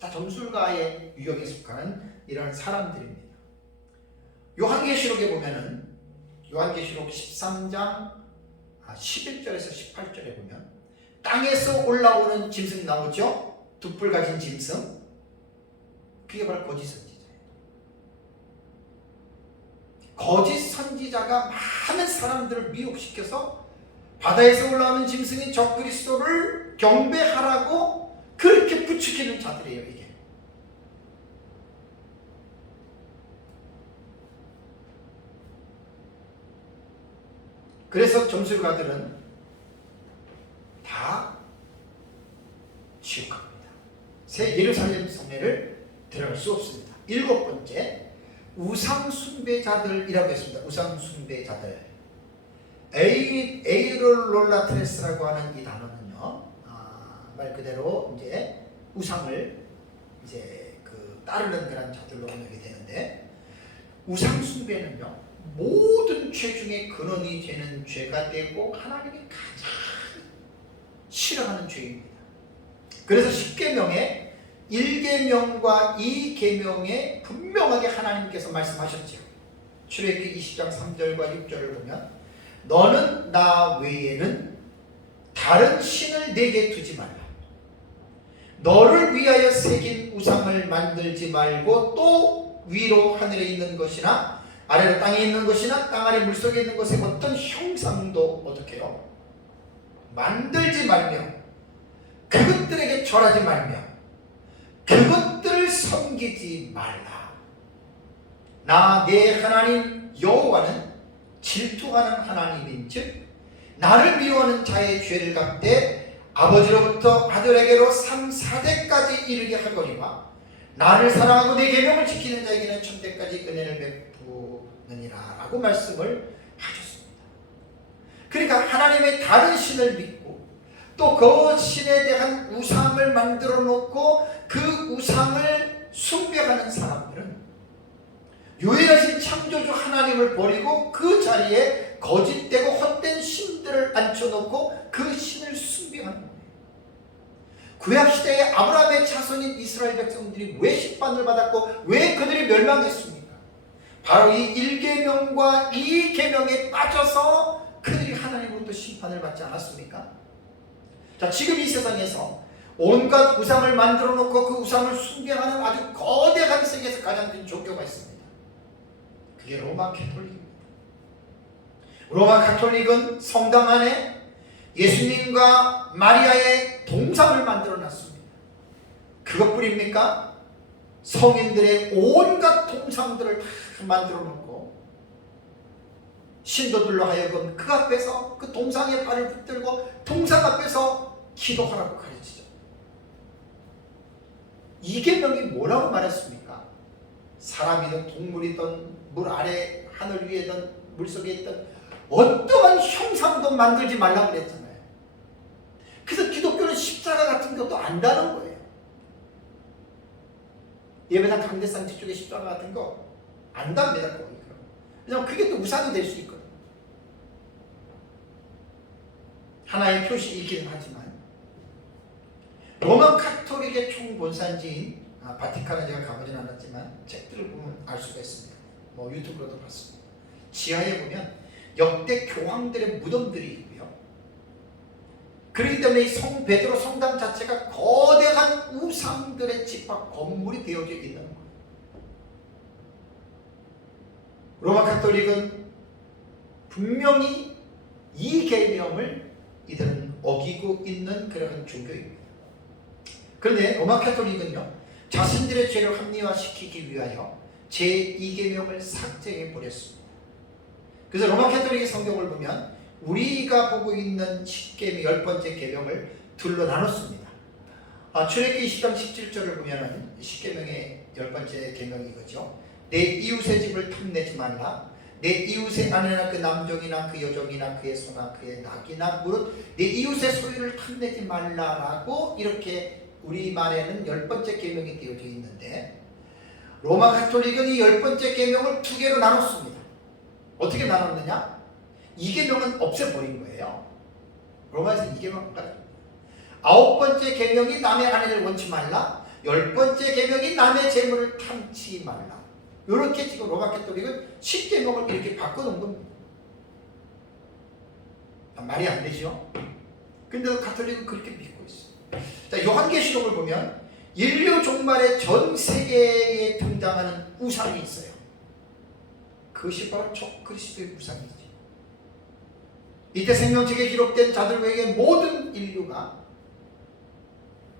다 점술가의 유형에 속하는 이러한 사람들입니다. 요한계시록에 보면은 요한계시록 13장 11절에서 18절에 보면 땅에서 올라오는 짐승 나오죠? 두 뿔 가진 짐승. 그게 바로 거짓 선지자예요. 거짓 선지자가 많은 사람들을 미혹시켜서 바다에서 올라오는 짐승인 적그리스도를 경배하라고 그렇게 부추기는 자들이에요. 이게 그래서 점술가들은 다 지옥 갑니다. 새 예루살렘 성회를 들어갈 수 없습니다. 7번째, 우상 숭배자들이라고 했습니다. 우상 숭배자들. 에이롤롤라트레스라고 하는 이 단어는요, 말 그대로 이제 우상을 이제 따르는 그런 자들로 번역이 되는데, 우상 숭배는요 모든 죄 중에 근원이 되는 죄가 되고 하나님이 가장 싫어하는 죄입니다. 그래서 10계명에 1계명과 2계명에 분명하게 하나님께서 말씀하셨죠. 출애굽기 20장 3절과 6절을 보면 너는 나 외에는 다른 신을 내게 두지 말라. 너를 위하여 새긴 우상을 만들지 말고 또 위로 하늘에 있는 것이나 아래로 땅에 있는 것이나 땅 아래 물속에 있는 것의 어떤 형상도 어떻게 해요? 만들지 말며 그것들에게 절하지 말며 그것들을 섬기지 말라. 나 내 하나님 여호와는 질투하는 하나님인즉 나를 미워하는 자의 죄를 갚되 아버지로부터 아들에게로 3, 4대까지 이르게 하거니와 나를 사랑하고 내 계명을 지키는 자에게는 천대까지 은혜를 베푸느니라 라고 말씀을 하셨습니다. 그러니까 하나님의 다른 신을 믿고 또 그 신에 대한 우상을 만들어 놓고 그 우상을 숭배하는 사람들은 유일하신 창조주 하나님을 버리고 그 자리에 거짓되고 헛된 신들을 앉혀놓고 그 신을 숭배하는 거예요. 구약시대에 아브라함의 자손인 이스라엘 백성들이 왜 심판을 받았고 왜 그들이 멸망했습니까? 바로 이 1계명과 2계명에 빠져서 그들이 하나님으로부터 심판을 받지 않았습니까? 자, 지금 이 세상에서 온갖 우상을 만들어 놓고 그 우상을 숭배하는 아주 거대한 세계에서 가장 큰 종교가 있습니다. 그게 로마 가톨릭입니다. 로마 가톨릭은 성당 안에 예수님과 마리아의 동상을 만들어 놨습니다. 그것뿐입니까? 성인들의 온갖 동상들을 다 만들어 놓고 신도들로 하여금 그 앞에서 그 동상에 발을 붙들고 동상 앞에서 기도하라고 가르치죠. 이 계명이 뭐라고 말했습니까? 사람이든 동물이든 물 아래 하늘 위에든 물 속에 있든 어떠한 형상도 만들지 말라고 그랬잖아요. 그래서 기독교는 십자가 같은 것도 안다는 거예요. 예배당 강대상 뒤쪽에 십자가 같은 거 안답니다. 거의. 왜냐하면 그게 또 우상이 될 수 있거든요. 하나의 표시이긴 하지만 로마 카톨릭의 총본산지인 바티칸은 제가 가보진 않았지만 책들을 보면 알 수가 있습니다. 뭐 유튜브로도 봤습니다. 지하에 보면 역대 교황들의 무덤들이 있고요. 그렇기 때문에 이 성 베드로 성당 자체가 거대한 우상들의 집합 건물이 되어져 있는 거예요. 로마 카톨릭은 분명히 이 계명을 이들은 어기고 있는 그런 종교입니다. 그런데 로마 카톨릭은요, 자신들의 죄를 합리화시키기 위하여 제2계명을 삭제해 버렸습니다. 그래서 로마 카톨릭의 성경을 보면 우리가 보고 있는 10계명 10번째 계명을 둘로 나눴습니다. 출애굽기 20장 17절을 보면 10계명의 10번째 계명이 이거죠. 내 이웃의 집을 탐내지 말라. 내 이웃의 아내나 그 남종이나 그 여종이나 그의 소나 그의 낙이나 무릇 내 이웃의 소유를 탐내지 말라라고 이렇게 우리말에는 10번째 계명이 되어져 있는데 로마 가톨릭은 이 10번째 계명을 두 개로 나눴습니다. 어떻게 나눴느냐? 이 계명은 없애버린 거예요. 로마에서 이 계명은 없다. 9번째 계명이 남의 아내를 원치 말라. 10번째 계명이 남의 재물을 탐치 말라. 이렇게 지금 로마 가톨릭은 10계명을 이렇게 바꿔놓은 겁니다. 말이 안 되죠? 근데 가톨릭은 그렇게 믿고 있어요. 자, 요한계시록을 보면 인류 종말의 전 세계에 등장하는 우상이 있어요. 그것이 바로 적그리스도의 우상이지. 이때 생명책에 기록된 자들 외에 모든 인류가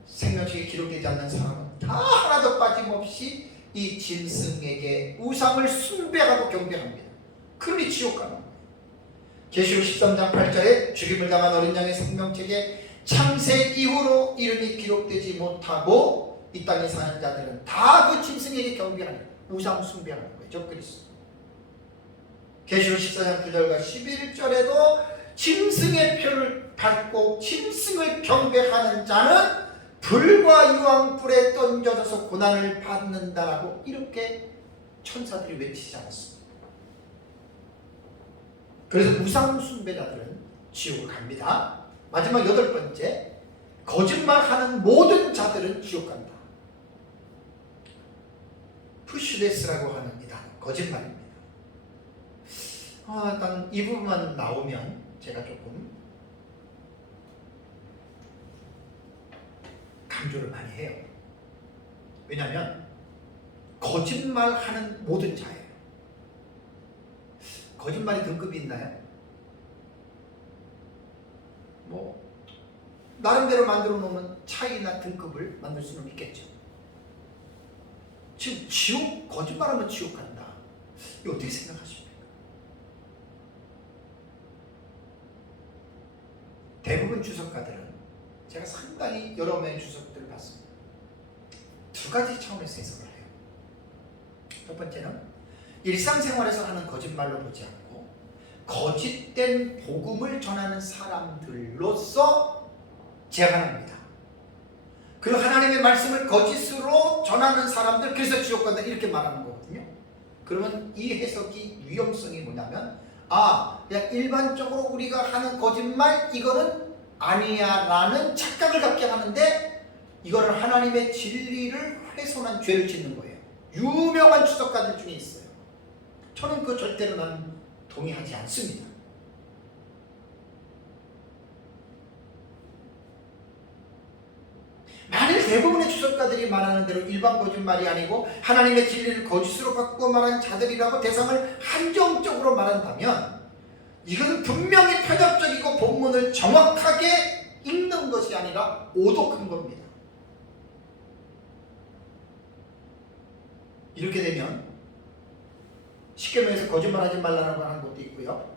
생명책에 기록되지 않는 사람은 다 하나도 빠짐없이 이 짐승에게 우상을 숭배하고 경배합니다. 그러니 지옥 가는 거예요. 계시록 13장 8절에 죽임을 당한 어린 양의 생명책에 창세 이후로 이름이 기록되지 못하고 이 땅에 사는 자들은 다 그 짐승에게 경배하는 우상 숭배하는 거예요. 적그리스도. 계시록 14장 9절과 11절에도 짐승의 표를 밟고 짐승을 경배하는 자는 불과 유황불에 던져져서 고난을 받는다라고 이렇게 천사들이 외치지 않았습니다. 그래서 우상 숭배자들은 지옥을 갑니다. 마지막 8번째, 거짓말하는 모든 자들은 지옥 간다. 푸슈데스라고 하는 이 단어, 거짓말입니다. 일단 이 부분만 나오면 제가 조금 강조를 많이 해요. 왜냐하면 거짓말하는 모든 자예요. 거짓말이 등급이 있나요? 뭐 나름대로 만들어 놓으면 차이나 등급을 만들 수는 있겠죠. 지금 지옥, 거짓말하면 지옥 간다. 이거 어떻게 생각하십니까? 대부분 주석가들은 제가 상당히 여러 명의 주석들을 봤습니다. 두 가지 차원에서 해석을 해요. 첫 번째는 일상생활에서 하는 거짓말로 보지 않고 거짓된 복음을 전하는 사람들로서 제한합니다. 그리고 하나님의 말씀을 거짓으로 전하는 사람들, 그래서 지옥 간다 이렇게 말하는 거거든요. 그러면 이 해석이 위험성이 뭐냐면 그냥 일반적으로 우리가 하는 거짓말 이거는 아니야 라는 착각을 갖게 하는데 이거는 하나님의 진리를 훼손한 죄를 짓는 거예요. 유명한 주석가들 중에 있어요. 저는 그 절대로 나는 동의하지 않습니다. 해석가들이 말하는 대로 일반 거짓말이 아니고 하나님의 진리를 거짓으로 바꾸고 말한 자들이라고 대상을 한정적으로 말한다면 이것은 분명히 편협적이고 본문을 정확하게 읽는 것이 아니라 오독한 겁니다. 이렇게 되면 십계명에서 거짓말하지 말라는 걸 한 것도 있고요.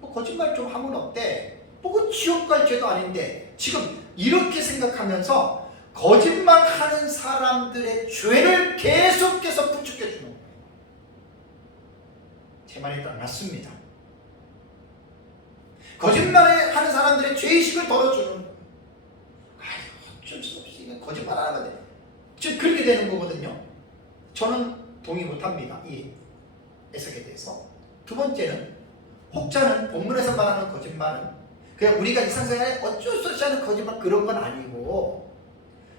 뭐 거짓말 좀 하면 어때? 뭐 지옥 갈 죄도 아닌데 지금 이렇게 생각하면서 거짓말하는 사람들의 죄를 계속해서 부추겨 주는 거예요. 제 말이 딱 맞습니다. 거짓말하는 사람들의 죄의식을 덜어주는 거예요. 어쩔 수 없이 거짓말하는 건데 즉 그렇게 되는 거거든요. 저는 동의 못합니다. 이 해석에 대해서. 두 번째는 혹자는 본문에서 말하는 거짓말은 그냥 우리가 일상생활에 어쩔 수 없이 하는 거짓말 그런 건 아니고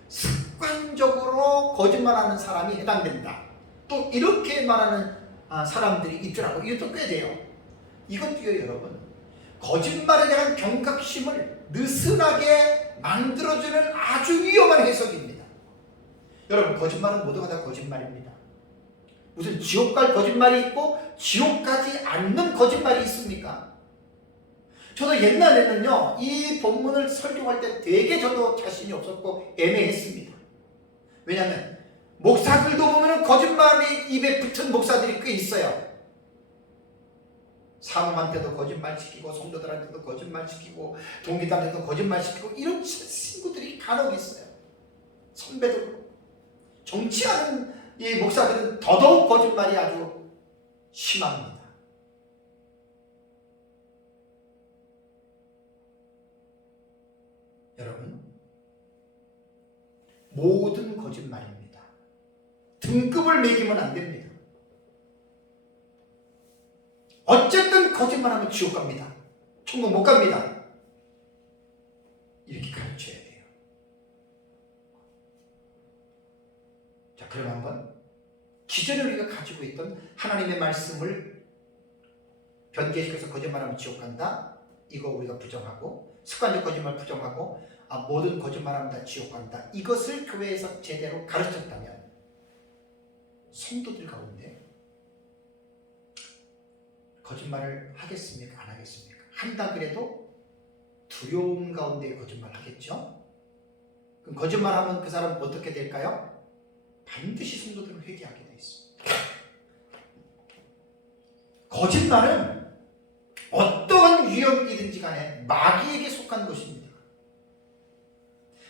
습관적으로 거짓말하는 사람이 해당된다. 또 이렇게 말하는 사람들이 있더라고. 이것도 꽤 돼요. 이것도요 여러분 거짓말에 대한 경각심을 느슨하게 만들어주는 아주 위험한 해석입니다. 여러분 거짓말은 모두가 다 거짓말입니다. 무슨 지옥 갈 거짓말이 있고 지옥 가지 않는 거짓말이 있습니까? 저도 옛날에는요 이 본문을 설교할 때 되게 저도 자신이 없었고 애매했습니다. 왜냐하면 목사들도 보면 거짓말이 입에 붙은 목사들이 꽤 있어요. 사모한테도 거짓말 시키고 성도들한테도 거짓말 시키고 동기들한테도 거짓말 시키고 이런 친구들이 간혹 있어요. 선배도 그렇고. 정치하는 이 목사들은 더더욱 거짓말이 아주 심합니다. 여러분 모든 거짓말입니다. 등급을 매기면 안 됩니다. 어쨌든 거짓말하면 지옥 갑니다. 천국 못 갑니다. 이렇게 가르쳐야 돼요. 자, 그럼 한번 기존에 우리가 가지고 있던 하나님의 말씀을 변개시켜서 거짓말하면 지옥 간다. 이거 우리가 부정하고 습관적 거짓말 부정하고 모든 거짓말하면 다 지옥 간다. 이것을 교회에서 제대로 가르쳤다면 성도들 가운데 거짓말을 하겠습니까? 안 하겠습니까? 한다 그래도 두려움 가운데 거짓말 하겠죠? 그럼 거짓말하면 그 사람은 어떻게 될까요? 반드시 성도들은 회개하게 돼 있습니다. 거짓말은 어떠한 위험이든지 간에 마귀에게 속한 것입니다.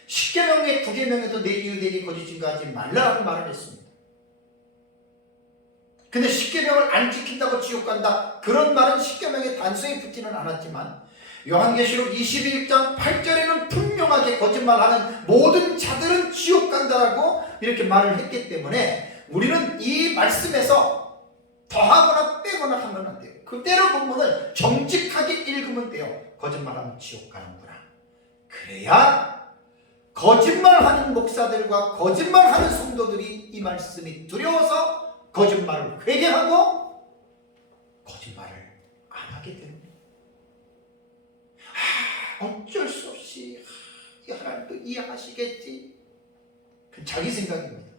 십계명의 9계명에도 내 이웃 내게 거짓 증거하지 말라라고 말을 했습니다. 근데 십계명을 안 지킨다고 지옥 간다. 그런 말은 십계명에 단순히 붙지는 않았지만 요한계시록 21장 8절에는 분명하게 거짓말하는 모든 자들은 지옥 간다라고 이렇게 말을 했기 때문에 우리는 이 말씀에서 더하거나 빼거나 하면 안 돼요. 그대로 본문을 정직하게 읽으면 돼요. 거짓말하면 지옥 가는구나. 그래야 거짓말하는 목사들과 거짓말하는 성도들이 이 말씀이 두려워서 거짓말을 회개하고 거짓말을 안 하게 됩니다. 어쩔 수 없이 하나님도 이해하시겠지. 그 자기 생각입니다.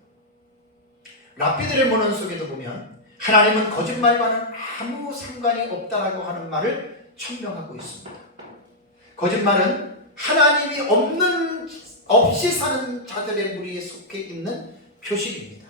랍비들의 문헌 속에도 보면 하나님은 거짓말과는 아무 상관이 없다라고 하는 말을 천명하고 있습니다. 거짓말은 하나님이 없이 사는 자들의 무리에 속해 있는 표식입니다.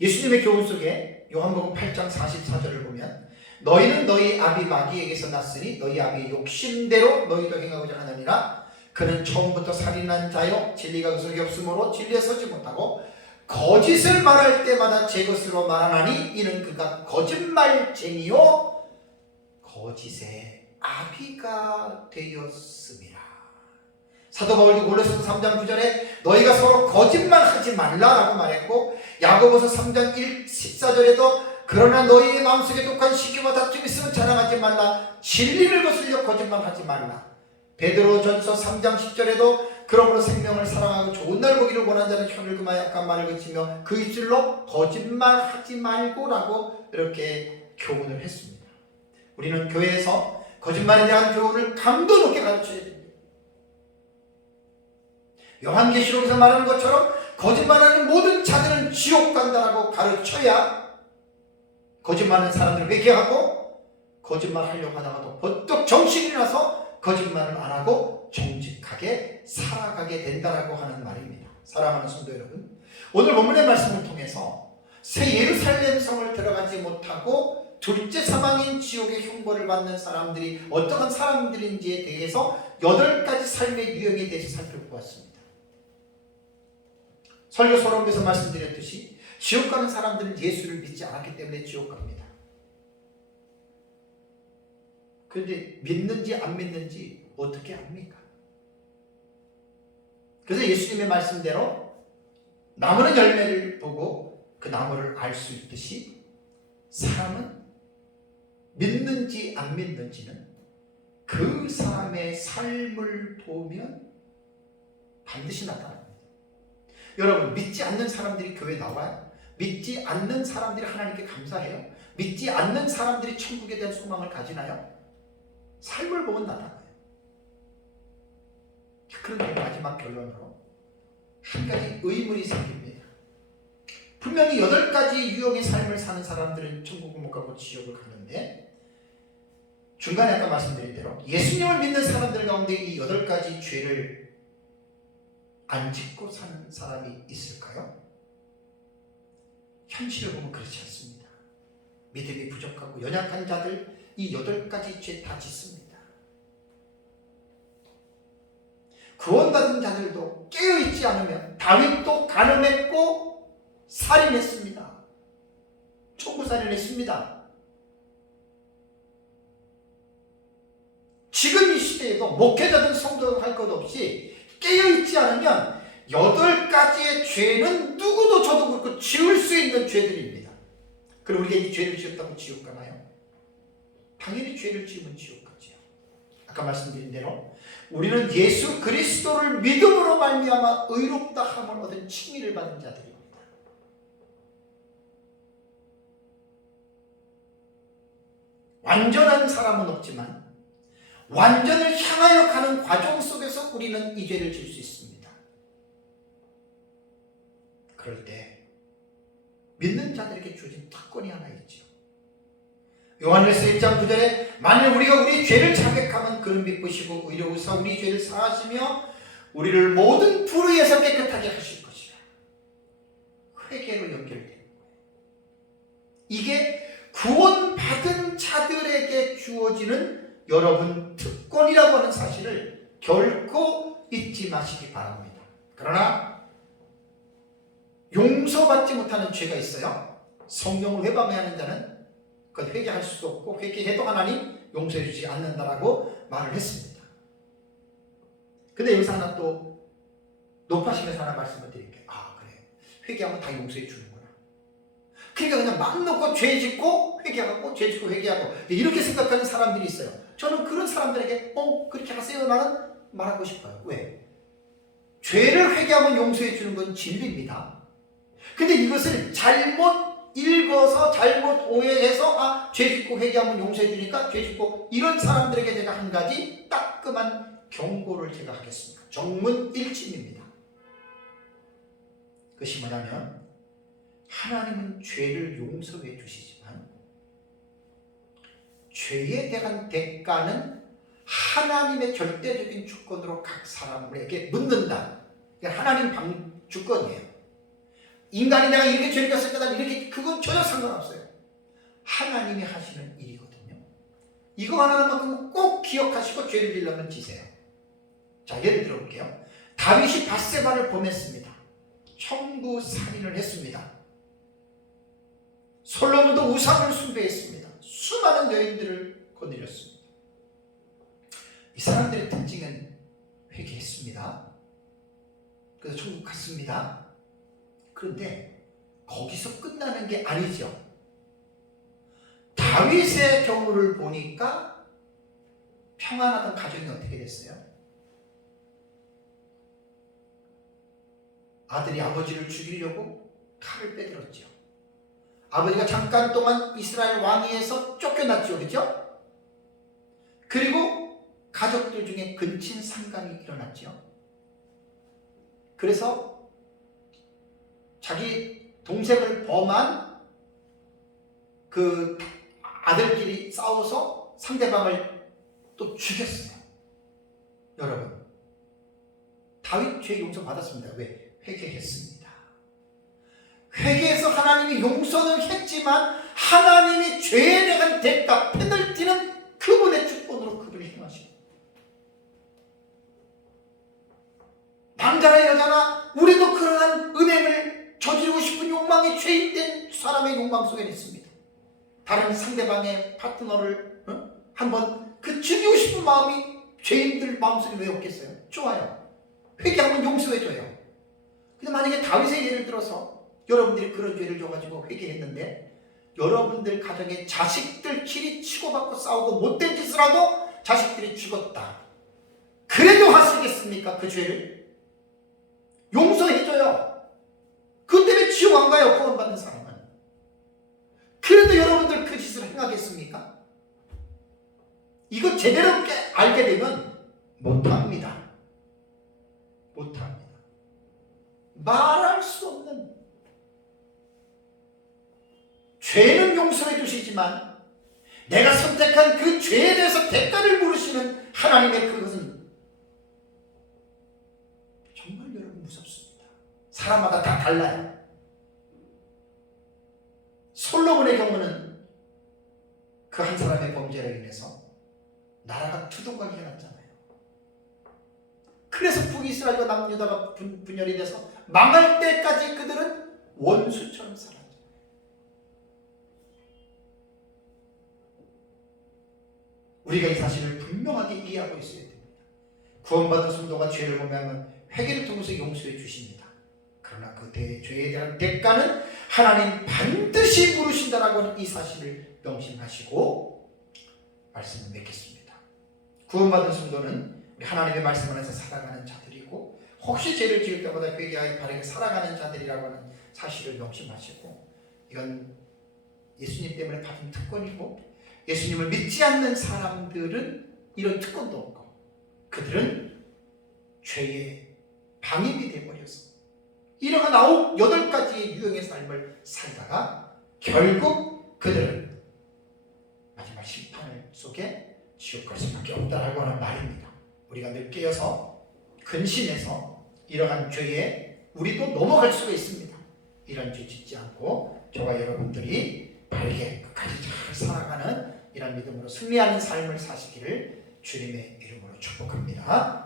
예수님의 교훈 속에 요한복음 8장 44절을 보면 너희는 너희 아비 마귀에게서 났으니 너희 아비의 욕심대로 너희도 행하고자 하느니라. 그는 처음부터 살인한 자요 진리가 그 속에 없으므로 진리에 서지 못하고 거짓을 말할 때마다 제 것으로 말하나니 이는 그가 거짓말쟁이요 거짓의 아비가 되었음이라. 사도 바울도 골로새서 3장 9절에 너희가 서로 거짓말하지 말라라고 말했고 야고보서 3장 14절에도 그러나 너희의 마음속에 독한 시기와 다툼이 있으면 자랑하지 말라. 진리를 거슬려 거짓말하지 말라. 베드로전서 3장 10절에도 그러므로 생명을 사랑하고 좋은 날 보기를 원하는 자는 혀를 금하여 약한 말을 그치며 그 입술로 거짓말하지 말고라고 이렇게 교훈을 했습니다. 우리는 교회에서 거짓말에 대한 교훈을 감도 높게 가르쳐야 됩니다. 요한계시록에서 말하는 것처럼 거짓말하는 모든 자들은 지옥 간다라고 가르쳐야 거짓말하는 사람들을 회개하고 거짓말하려고 하다가도 번뜩 정신이 나서 거짓말을 안 하고 정직하게 살아가게 된다라고 하는 말입니다. 사랑하는 성도 여러분, 오늘 본문의 말씀을 통해서 새 예루살렘 성을 들어가지 못하고 둘째 사망인 지옥의 형벌을 받는 사람들이 어떠한 사람들인지에 대해서 8가지 삶의 유형에 대해서 살펴보았습니다. 설교 서론에서 말씀드렸듯이 지옥 가는 사람들은 예수를 믿지 않았기 때문에 지옥 갑니다. 그런데 믿는지 안 믿는지 어떻게 압니까? 그래서 예수님의 말씀대로 나무는 열매를 보고 그 나무를 알 수 있듯이 사람은 믿는지 안 믿는지는 그 사람의 삶을 보면 반드시 나타납니다. 여러분, 믿지 않는 사람들이 교회에 나와요? 믿지 않는 사람들이 하나님께 감사해요? 믿지 않는 사람들이 천국에 대한 소망을 가지나요? 삶을 보면 나타나요. 그런데 마지막 결론으로 한 가지 의문이 생깁니다. 분명히 8가지 유형의 삶을 사는 사람들은 천국을 못 가고 지옥을 가는데, 중간에 아까 말씀드린 대로 예수님을 믿는 사람들 가운데 이 8가지 죄를 안 짓고 사는 사람이 있을까요? 현실을 보면 그렇지 않습니다. 믿음이 부족하고 연약한 자들 이 8가지 죄 다 짓습니다. 구원받은 자들도 깨어있지 않으면 다윗도 간음했고 살인했습니다. 총구살인했습니다. 지금 이 시대에도 목회자든 성도든 할 것 없이 깨어있지 않으면 8가지의 죄는 누구도 저도 그렇고 지을 수 있는 죄들입니다. 그럼 우리가 이 죄를 지었다고 지옥 가나요? 당연히 죄를 지으면 지옥 가죠. 아까 말씀드린 대로 우리는 예수 그리스도를 믿음으로 말미암아 의롭다 함을 얻은 칭의를 받은 자들입니다. 완전한 사람은 없지만 완전을 향하여 가는 과정 속에서 우리는 이 죄를 질 수 있습니다. 그럴 때 믿는 자들에게 주어진 특권이 하나 있죠. 요한일서 1장 9절에 만일 우리가 우리 죄를 자백하면 그는 믿으시고 의로우사 우리 죄를 사하시며 우리를 모든 불의에서 깨끗하게 하실 것이라. 회개로 연결되는 거예요. 이게 구원받은 자들에게 주어지는 여러분 특권이라고 하는 사실을 결코 잊지 마시기 바랍니다. 그러나 용서받지 못하는 죄가 있어요. 성경을 회방해야 하는 자는 그건 회개할 수도 없고 회개해도 하나님 용서해 주지 않는다라고 말을 했습니다. 근데 여기서 하나 또 높아심에서 하나 말씀을 드릴게요. 아, 그래, 회개하면 다 용서해 주는구나. 그러니까 그냥 맘 놓고 죄 짓고 회개하고 죄 짓고 회개하고 이렇게 생각하는 사람들이 있어요. 저는 그런 사람들에게 그렇게 하세요 나는 말하고 싶어요. 왜? 죄를 회개하면 용서해 주는 건 진리입니다. 근데 이것을 잘못 읽어서 잘못 오해해서 죄 짓고 회개하면 용서해 주니까 죄 짓고, 이런 사람들에게 제가 한 가지 따끔한 경고를 제가 하겠습니다. 정문일침입니다. 그것이 뭐냐면 하나님은 죄를 용서해 주시지만 죄에 대한 대가는 하나님의 절대적인 주권으로 각 사람에게 묻는다. 하나님 주권이에요. 인간이 내가 이렇게 죄를 졌을 때다 이렇게, 그건 전혀 상관없어요. 하나님이 하시는 일이거든요. 이거 하나만큼은 꼭 기억하시고 죄를 지려면 지세요. 자, 예를 들어 볼게요. 다윗이 밧세바를 범했습니다. 청부 살인을 했습니다. 솔로몬도 우상을 숭배했습니다. 수많은 여인들을 거느렸습니다. 이 사람들의 특징은 회개했습니다. 그래서 천국 갔습니다. 그런데 거기서 끝나는 게 아니죠. 다윗의 경우를 보니까 평안하던 가정이 어떻게 됐어요? 아들이 아버지를 죽이려고 칼을 빼들었죠. 아버지가 잠깐 동안 이스라엘 왕위에서 쫓겨났죠. 그죠? 그리고 가족들 중에 근친상간이 일어났죠. 그래서 자기 동생을 범한 그 아들끼리 싸워서 상대방을 또 죽였어요. 여러분, 다윗 죄 용서 받았습니다. 왜? 회개했습니다. 회개해서 하나님이 용서는 했지만 하나님이 죄에 대한 대가, 페널티는 그분의 주권으로 그분이 행하시고, 남자나 여자나 우리도 그러한 음행을 저지르고 싶은 욕망이 죄인된 사람의 욕망 속에 있습니다. 다른 상대방의 파트너를 한번 그 죽이고 싶은 마음이 죄인들 마음속에 왜 없겠어요? 좋아요. 회개하면 용서해줘요. 근데 만약에 다윗의 예를 들어서 여러분들이 그런 죄를 져가지고 회개했는데 여러분들 가정에 자식들끼리 치고받고 싸우고 못된 짓을 하고 자식들이 죽었다. 그래도 하시겠습니까? 그 죄를? 용서해줘요. 그 때문에 지옥 안 가요. 구원받는 사람은. 그래도 여러분들 그 짓을 행하겠습니까? 이거 제대로 알게 되면 못합니다. 못합니다. 말할 수 없는, 죄는 용서해 주시지만 내가 선택한 그 죄에 대해서 대가를 물으시는 하나님의 그것은 정말 여러분 무섭습니다. 사람마다 다 달라요. 솔로몬의 경우는 그 한 사람의 범죄로 인해서 나라가 투동하게 해놨잖아요. 그래서 북이스라엘과 남유다가 분열이 돼서 망할 때까지 그들은 원수처럼 살았죠. 우리가 이 사실을 분명하게 이해하고 있어야 됩니다. 구원받은 성도가 죄를 범하면 회개를 통해서 용서해 주십니다. 그러나 그 죄에 대한 대가는 하나님 반드시 물으신다라고 하는 이 사실을 명심하시고 말씀을 맺겠습니다. 구원받은 성도는 하나님의 말씀 안에서 살아가는 자들이고, 혹시 죄를 지을 때마다 회개하여 바르게 살아가는 자들이라고 하는 사실을 명심하시고, 이건 예수님 때문에 받은 특권이고, 예수님을 믿지 않는 사람들은 이런 특권도 없고, 그들은 죄의 방임이 되어버려서 이러한 9, 8가지의 유형의 삶을 살다가 결국 그들은 마지막 심판 속에 지옥 갈 수밖에 없다라고 하는 말입니다. 우리가 늘 깨어서 근신해서 이러한 죄에 우리도 넘어갈 수가 있습니다. 이런 죄 짓지 않고 저와 여러분들이 바르게 끝까지 잘 살아가는 이런 믿음으로 승리하는 삶을 사시기를 주님의 이름으로 축복합니다.